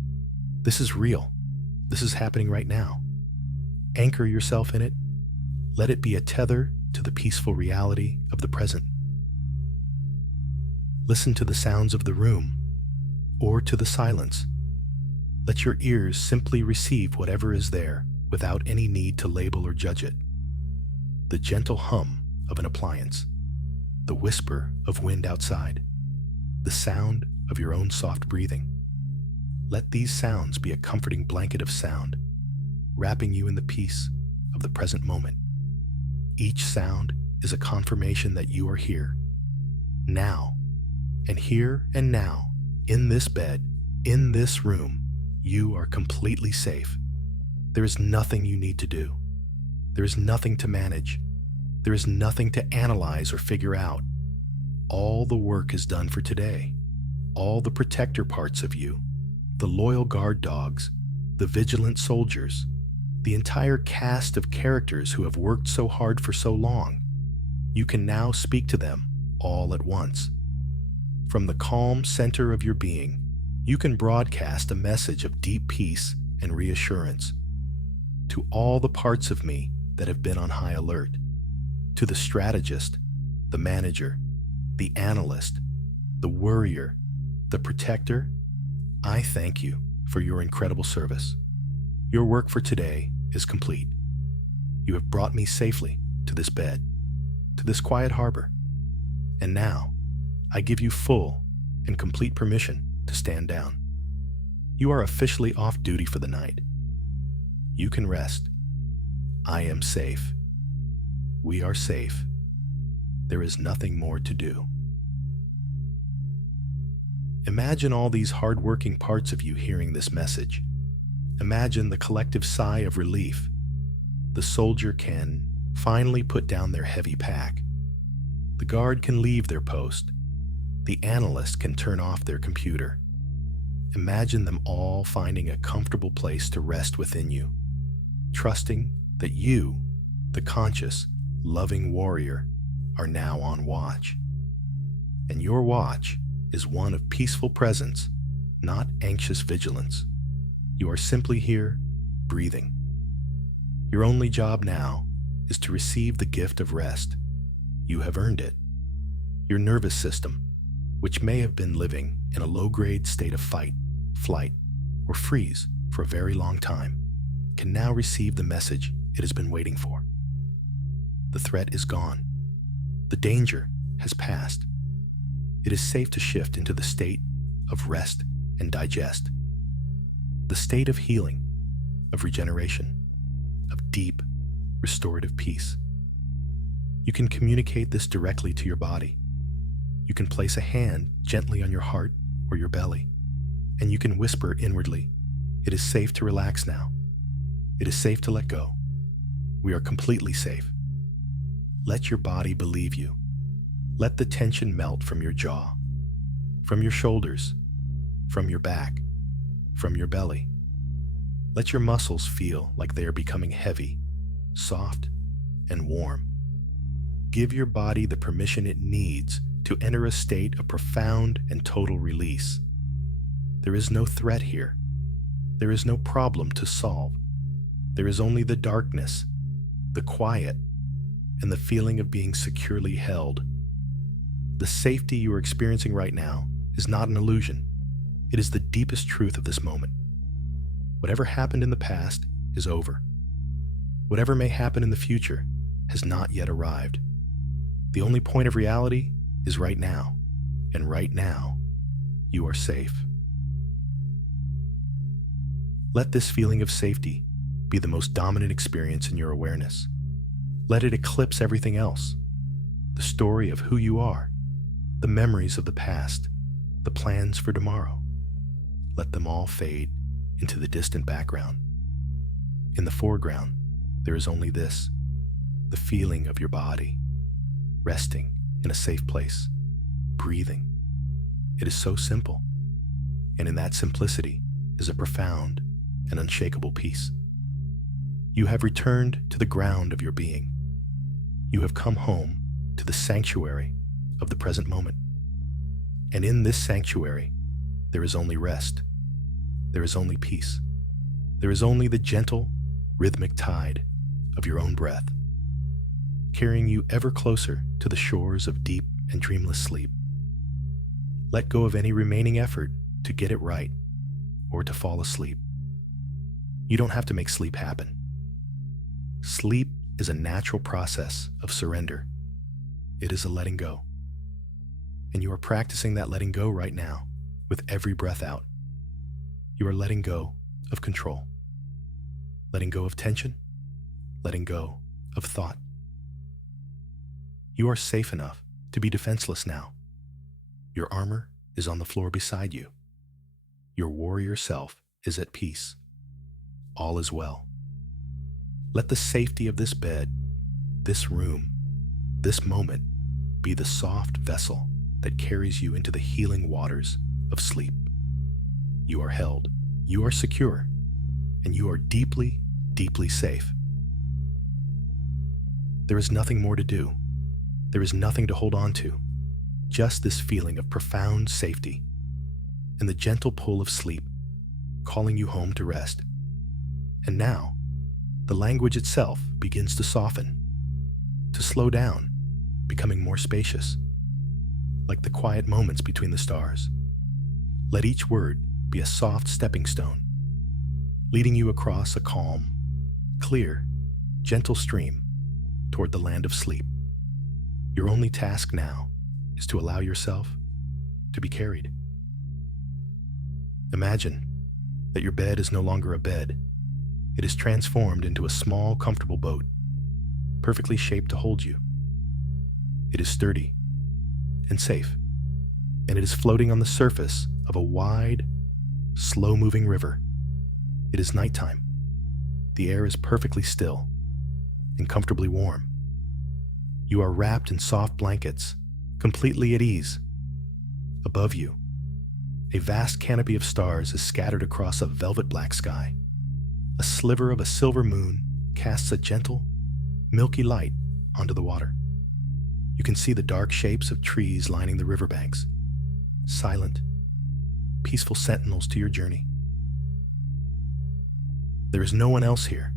this is real. This is happening right now. Anchor yourself in it. Let it be a tether to the peaceful reality of the present. Listen to the sounds of the room or to the silence. Let your ears simply receive whatever is there without any need to label or judge it. The gentle hum of an appliance, the whisper of wind outside, the sound of your own soft breathing. Let these sounds be a comforting blanket of sound, wrapping you in the peace of the present moment. Each sound is a confirmation that you are here, now, and here and now, in this bed, in this room, you are completely safe. There is nothing you need to do. There is nothing to manage. There is nothing to analyze or figure out. All the work is done for today. All the protector parts of you, the loyal guard dogs, the vigilant soldiers, the entire cast of characters who have worked so hard for so long, you can now speak to them all at once. From the calm center of your being, you can broadcast a message of deep peace and reassurance to all the parts of me that have been on high alert, to the strategist, the manager, the analyst, the worrier, the protector. I thank you for your incredible service. Your work for today is complete. You have brought me safely to this bed, to this quiet harbor. And now, I give you full and complete permission to stand down. You are officially off duty for the night. You can rest. I am safe. We are safe. There is nothing more to do. Imagine all these hard-working parts of you hearing this message. Imagine the collective sigh of relief. The soldier can finally put down their heavy pack. The guard can leave their post. The analyst can turn off their computer. Imagine them all finding a comfortable place to rest within you, trusting that you, the conscious, loving warrior, are now on watch. And your watch is one of peaceful presence, not anxious vigilance. You are simply here, breathing. Your only job now is to receive the gift of rest. You have earned it. Your nervous system, which may have been living in a low-grade state of fight, flight, or freeze for a very long time, can now receive the message it has been waiting for. The threat is gone. The danger has passed. It is safe to shift into the state of rest and digest, the state of healing, of regeneration, of deep, restorative peace. You can communicate this directly to your body. You can place a hand gently on your heart or your belly, and you can whisper inwardly, "It is safe to relax now. It is safe to let go. We are completely safe." Let your body believe you. Let the tension melt from your jaw, from your shoulders, from your back, from your belly. Let your muscles feel like they are becoming heavy, soft, and warm. Give your body the permission it needs to enter a state of profound and total release. There is no threat here. There is no problem to solve. There is only the darkness, the quiet, and the feeling of being securely held. The safety you are experiencing right now is not an illusion. It is the deepest truth of this moment. Whatever happened in the past is over. Whatever may happen in the future has not yet arrived. The only point of reality is right now, and right now, you are safe. Let this feeling of safety be the most dominant experience in your awareness. Let it eclipse everything else. The story of who you are, the memories of the past, the plans for tomorrow. Let them all fade into the distant background. In the foreground, there is only this, the feeling of your body, resting in a safe place, breathing. It is so simple, and in that simplicity is a profound and unshakable peace. You have returned to the ground of your being. You have come home to the sanctuary of the present moment. And in this sanctuary, there is only rest. There is only peace. There is only the gentle, rhythmic tide of your own breath, carrying you ever closer to the shores of deep and dreamless sleep. Let go of any remaining effort to get it right or to fall asleep. You don't have to make sleep happen. Sleep is a natural process of surrender. It is a letting go. And you are practicing that letting go right now with every breath out. You are letting go of control, letting go of tension, letting go of thought. You are safe enough to be defenseless now. Your armor is on the floor beside you. Your warrior self is at peace. All is well. Let the safety of this bed, this room, this moment be the soft vessel that carries you into the healing waters of sleep. You are held, you are secure, and you are deeply, deeply safe. There is nothing more to do. There is nothing to hold on to. Just this feeling of profound safety and the gentle pull of sleep calling you home to rest. And now, the language itself begins to soften, to slow down, becoming more spacious, like the quiet moments between the stars. Let each word be a soft stepping stone, leading you across a calm, clear, gentle stream toward the land of sleep. Your only task now is to allow yourself to be carried. Imagine that your bed is no longer a bed. It is transformed into a small, comfortable boat, perfectly shaped to hold you. It is sturdy and safe, and it is floating on the surface of a wide, slow-moving river. It is nighttime. The air is perfectly still and comfortably warm. You are wrapped in soft blankets, completely at ease. Above you, a vast canopy of stars is scattered across a velvet black sky. A sliver of a silver moon casts a gentle, milky light onto the water. You can see the dark shapes of trees lining the riverbanks, silent, peaceful sentinels to your journey. There is no one else here,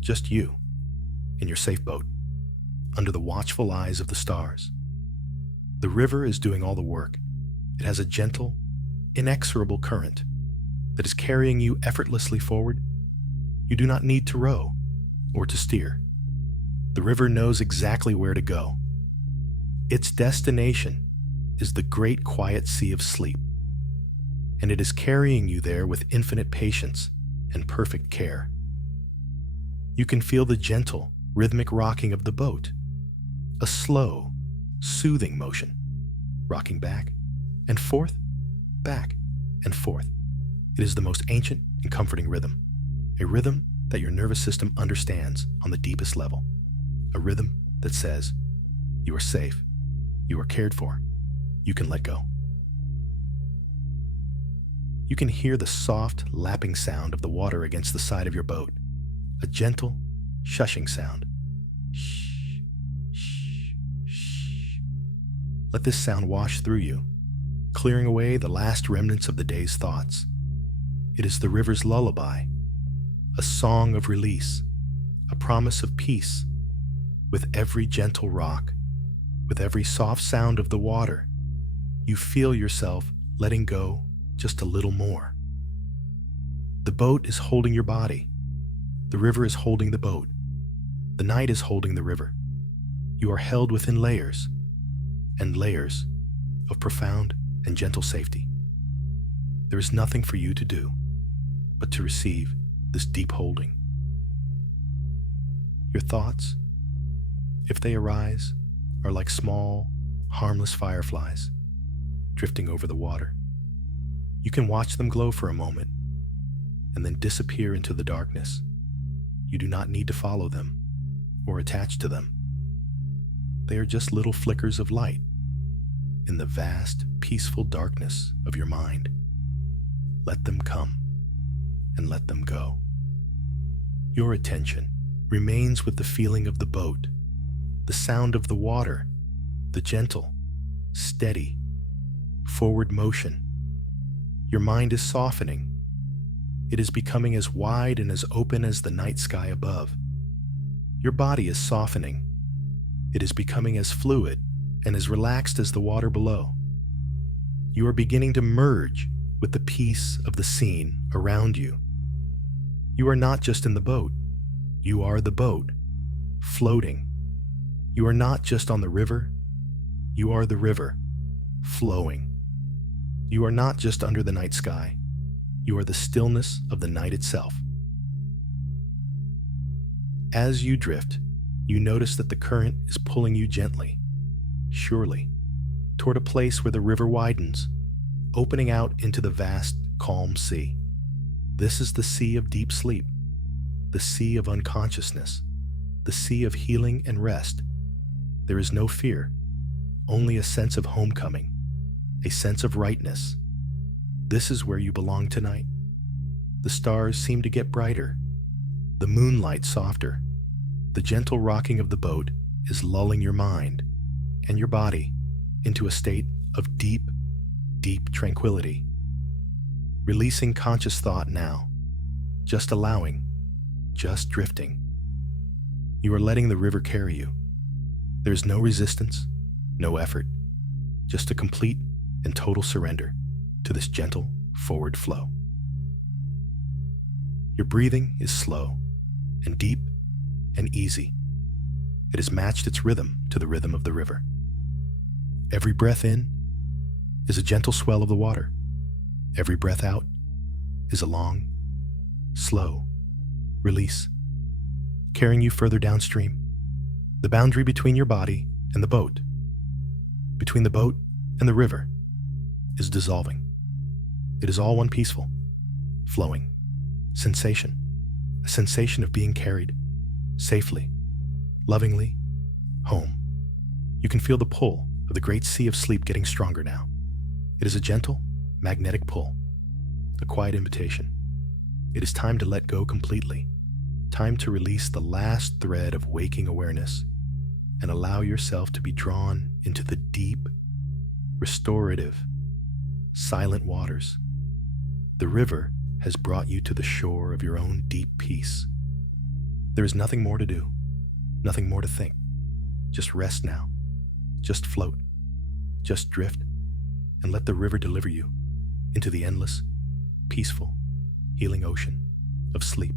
just you in your safe boat, under the watchful eyes of the stars. The river is doing all the work. It has a gentle, inexorable current that is carrying you effortlessly forward. You do not need to row or to steer. The river knows exactly where to go. Its destination is the great quiet sea of sleep, and it is carrying you there with infinite patience and perfect care. You can feel the gentle, rhythmic rocking of the boat, a slow, soothing motion, rocking back and forth, back and forth. It is the most ancient and comforting rhythm, a rhythm that your nervous system understands on the deepest level, a rhythm that says, you are safe, you are cared for, you can let go. You can hear the soft, lapping sound of the water against the side of your boat, a gentle, shushing sound. Shh, shh, shh. Let this sound wash through you, clearing away the last remnants of the day's thoughts. It is the river's lullaby, a song of release, a promise of peace. With every gentle rock, with every soft sound of the water, you feel yourself letting go just a little more. The boat is holding your body. The river is holding the boat. The night is holding the river. You are held within layers and layers of profound and gentle safety. There is nothing for you to do but to receive this deep holding. Your thoughts, if they arise, are like small, harmless fireflies drifting over the water. You can watch them glow for a moment and then disappear into the darkness. You do not need to follow them or attach to them. They are just little flickers of light in the vast, peaceful darkness of your mind. Let them come and let them go. Your attention remains with the feeling of the boat, the sound of the water, the gentle, steady, forward motion. Your mind is softening. It is becoming as wide and as open as the night sky above. Your body is softening. It is becoming as fluid and as relaxed as the water below. You are beginning to merge with the peace of the scene around you. You are not just in the boat. You are the boat, floating. You are not just on the river. You are the river, flowing. You are not just under the night sky. You are the stillness of the night itself. As you drift, You notice that the current is pulling you gently, surely, toward a place where the river widens, opening out into the vast, calm sea. This is the sea of deep sleep, the sea of unconsciousness, the sea of healing and rest. There is no fear, only a sense of homecoming, a sense of rightness. This is where you belong tonight. The stars seem to get brighter, the moonlight softer. The gentle rocking of the boat is lulling your mind and your body into a state of deep, deep tranquility. Releasing conscious thought now, just allowing, just drifting. You are letting the river carry you. There is no resistance, no effort, just a complete and total surrender to this gentle forward flow. Your breathing is slow and deep and easy. It has matched its rhythm to the rhythm of the river. Every breath in is a gentle swell of the water. Every breath out is a long, slow release, carrying you further downstream. The boundary between your body and the boat, between the boat and the river, is dissolving. It is all one peaceful, flowing sensation, a sensation of being carried safely, lovingly, home. You can feel the pull of the great sea of sleep getting stronger now. It is a gentle, magnetic pull, a quiet invitation. It is time to let go completely, time to release the last thread of waking awareness and allow yourself to be drawn into the deep, restorative, silent waters. The river has brought you to the shore of your own deep peace. There is nothing more to do, nothing more to think. Just rest now, just float, just drift, and let the river deliver you into the endless, peaceful, healing ocean of sleep.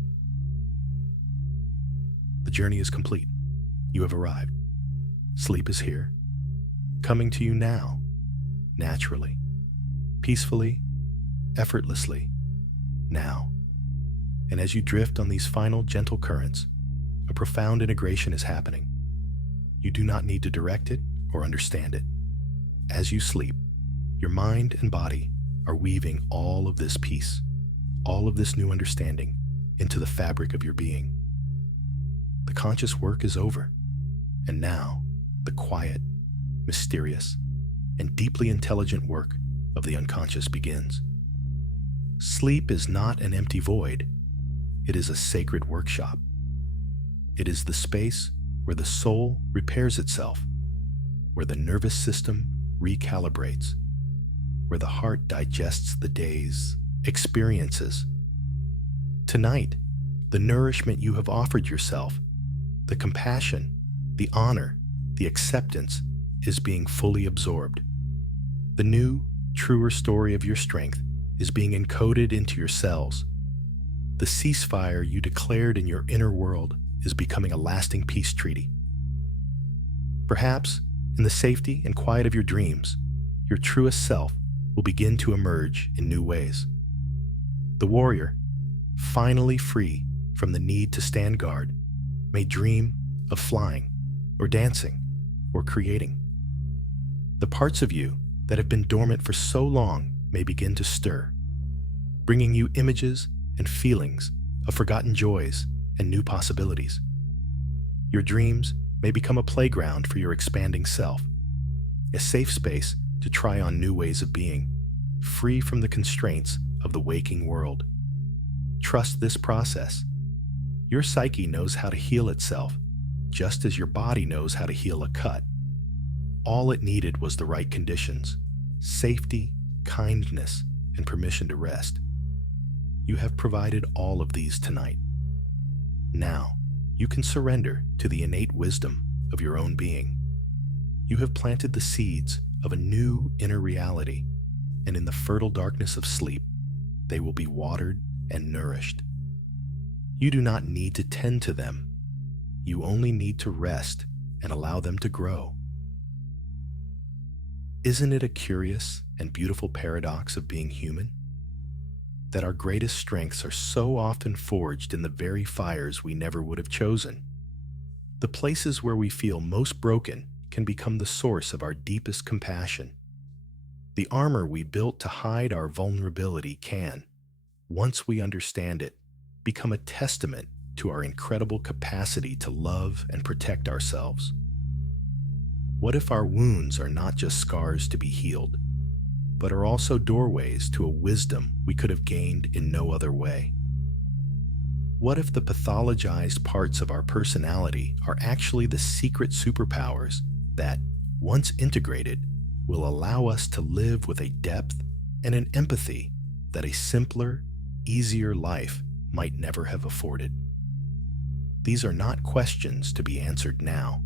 The journey is complete. You have arrived. Sleep is here, coming to you now, naturally, peacefully, effortlessly, now. And as you drift on these final gentle currents, a profound integration is happening. You do not need to direct it or understand it. As you sleep, your mind and body are weaving all of this peace, all of this new understanding into the fabric of your being. The conscious work is over, and now the quiet, mysterious, and deeply intelligent work of the unconscious begins. Sleep is not an empty void. It is a sacred workshop. It is the space where the soul repairs itself, where the nervous system recalibrates, where the heart digests the day's experiences. Tonight, the nourishment you have offered yourself, the compassion, the honor, the acceptance is being fully absorbed. The new, truer story of your strength is being encoded into your cells. The ceasefire you declared in your inner world is becoming a lasting peace treaty. Perhaps, in the safety and quiet of your dreams, your truest self will begin to emerge in new ways. The warrior, finally free from the need to stand guard, may dream of flying, or dancing, or creating. The parts of you that have been dormant for so long may begin to stir, bringing you images and feelings of forgotten joys and new possibilities. Your dreams may become a playground for your expanding self, a safe space to try on new ways of being, free from the constraints of the waking world. Trust this process. Your psyche knows how to heal itself, just as your body knows how to heal a cut. All it needed was the right conditions: safety, kindness, and permission to rest. You have provided all of these tonight. Now, you can surrender to the innate wisdom of your own being. You have planted the seeds of a new inner reality, and in the fertile darkness of sleep, they will be watered and nourished. You do not need to tend to them. You only need to rest and allow them to grow. Isn't it a curious and beautiful paradox of being human? That our greatest strengths are so often forged in the very fires we never would have chosen. The places where we feel most broken can become the source of our deepest compassion. The armor we built to hide our vulnerability can, once we understand it, become a testament to our incredible capacity to love and protect ourselves. What if our wounds are not just scars to be healed, but are also doorways to a wisdom we could have gained in no other way? What if the pathologized parts of our personality are actually the secret superpowers that, once integrated, will allow us to live with a depth and an empathy that a simpler, easier life might never have afforded? These are not questions to be answered now.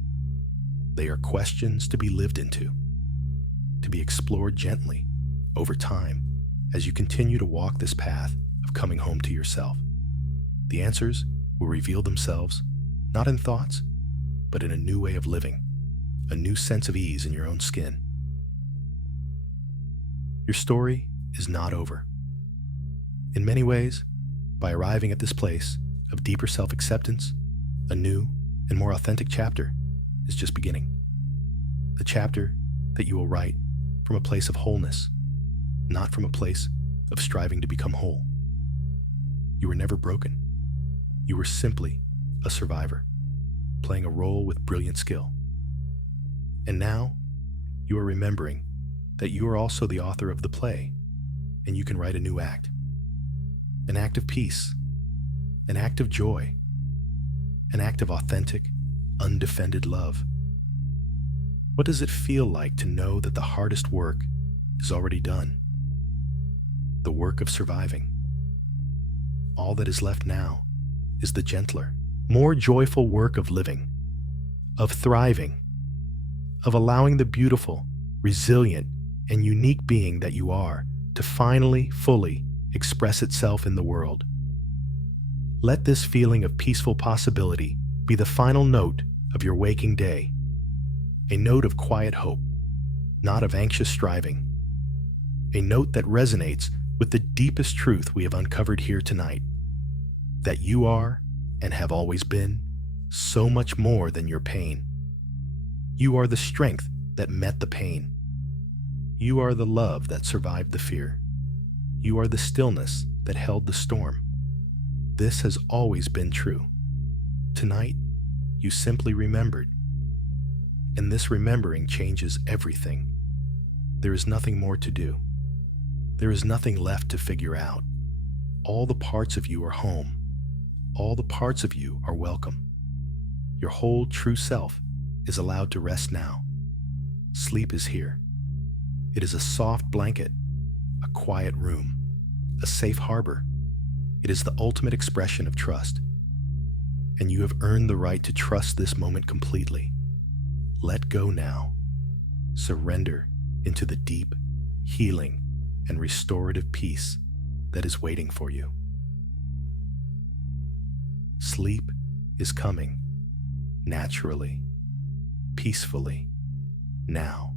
They are questions to be lived into, to be explored gently over time as you continue to walk this path of coming home to yourself. The answers will reveal themselves not in thoughts, but in a new way of living, a new sense of ease in your own skin. Your story is not over. In many ways, by arriving at this place of deeper self-acceptance, a new and more authentic chapter is just beginning. A chapter that you will write from a place of wholeness, not from a place of striving to become whole. You were never broken. You were simply a survivor, playing a role with brilliant skill. And now, you are remembering that you are also the author of the play, and you can write a new act. An act of peace, an act of joy, an act of authentic, undefended love. What does it feel like to know that the hardest work is already done? The work of surviving. All that is left now is the gentler, more joyful work of living, of thriving, of allowing the beautiful, resilient, and unique being that you are to finally, fully express itself in the world. Let this feeling of peaceful possibility be the final note of your waking day, a note of quiet hope, not of anxious striving, a note that resonates with the deepest truth we have uncovered here tonight, that you are, and have always been, so much more than your pain. You are the strength that met the pain. You are the love that survived the fear. You are the stillness that held the storm. This has always been true. Tonight, you simply remembered. And this remembering changes everything. There is nothing more to do. There is nothing left to figure out. All the parts of you are home. All the parts of you are welcome. Your whole true self is allowed to rest now. Sleep is here. It is a soft blanket, a quiet room, a safe harbor. It is the ultimate expression of trust. And you have earned the right to trust this moment completely. Let go now. Surrender into the deep, healing, and restorative peace that is waiting for you. Sleep is coming, naturally, peacefully, now.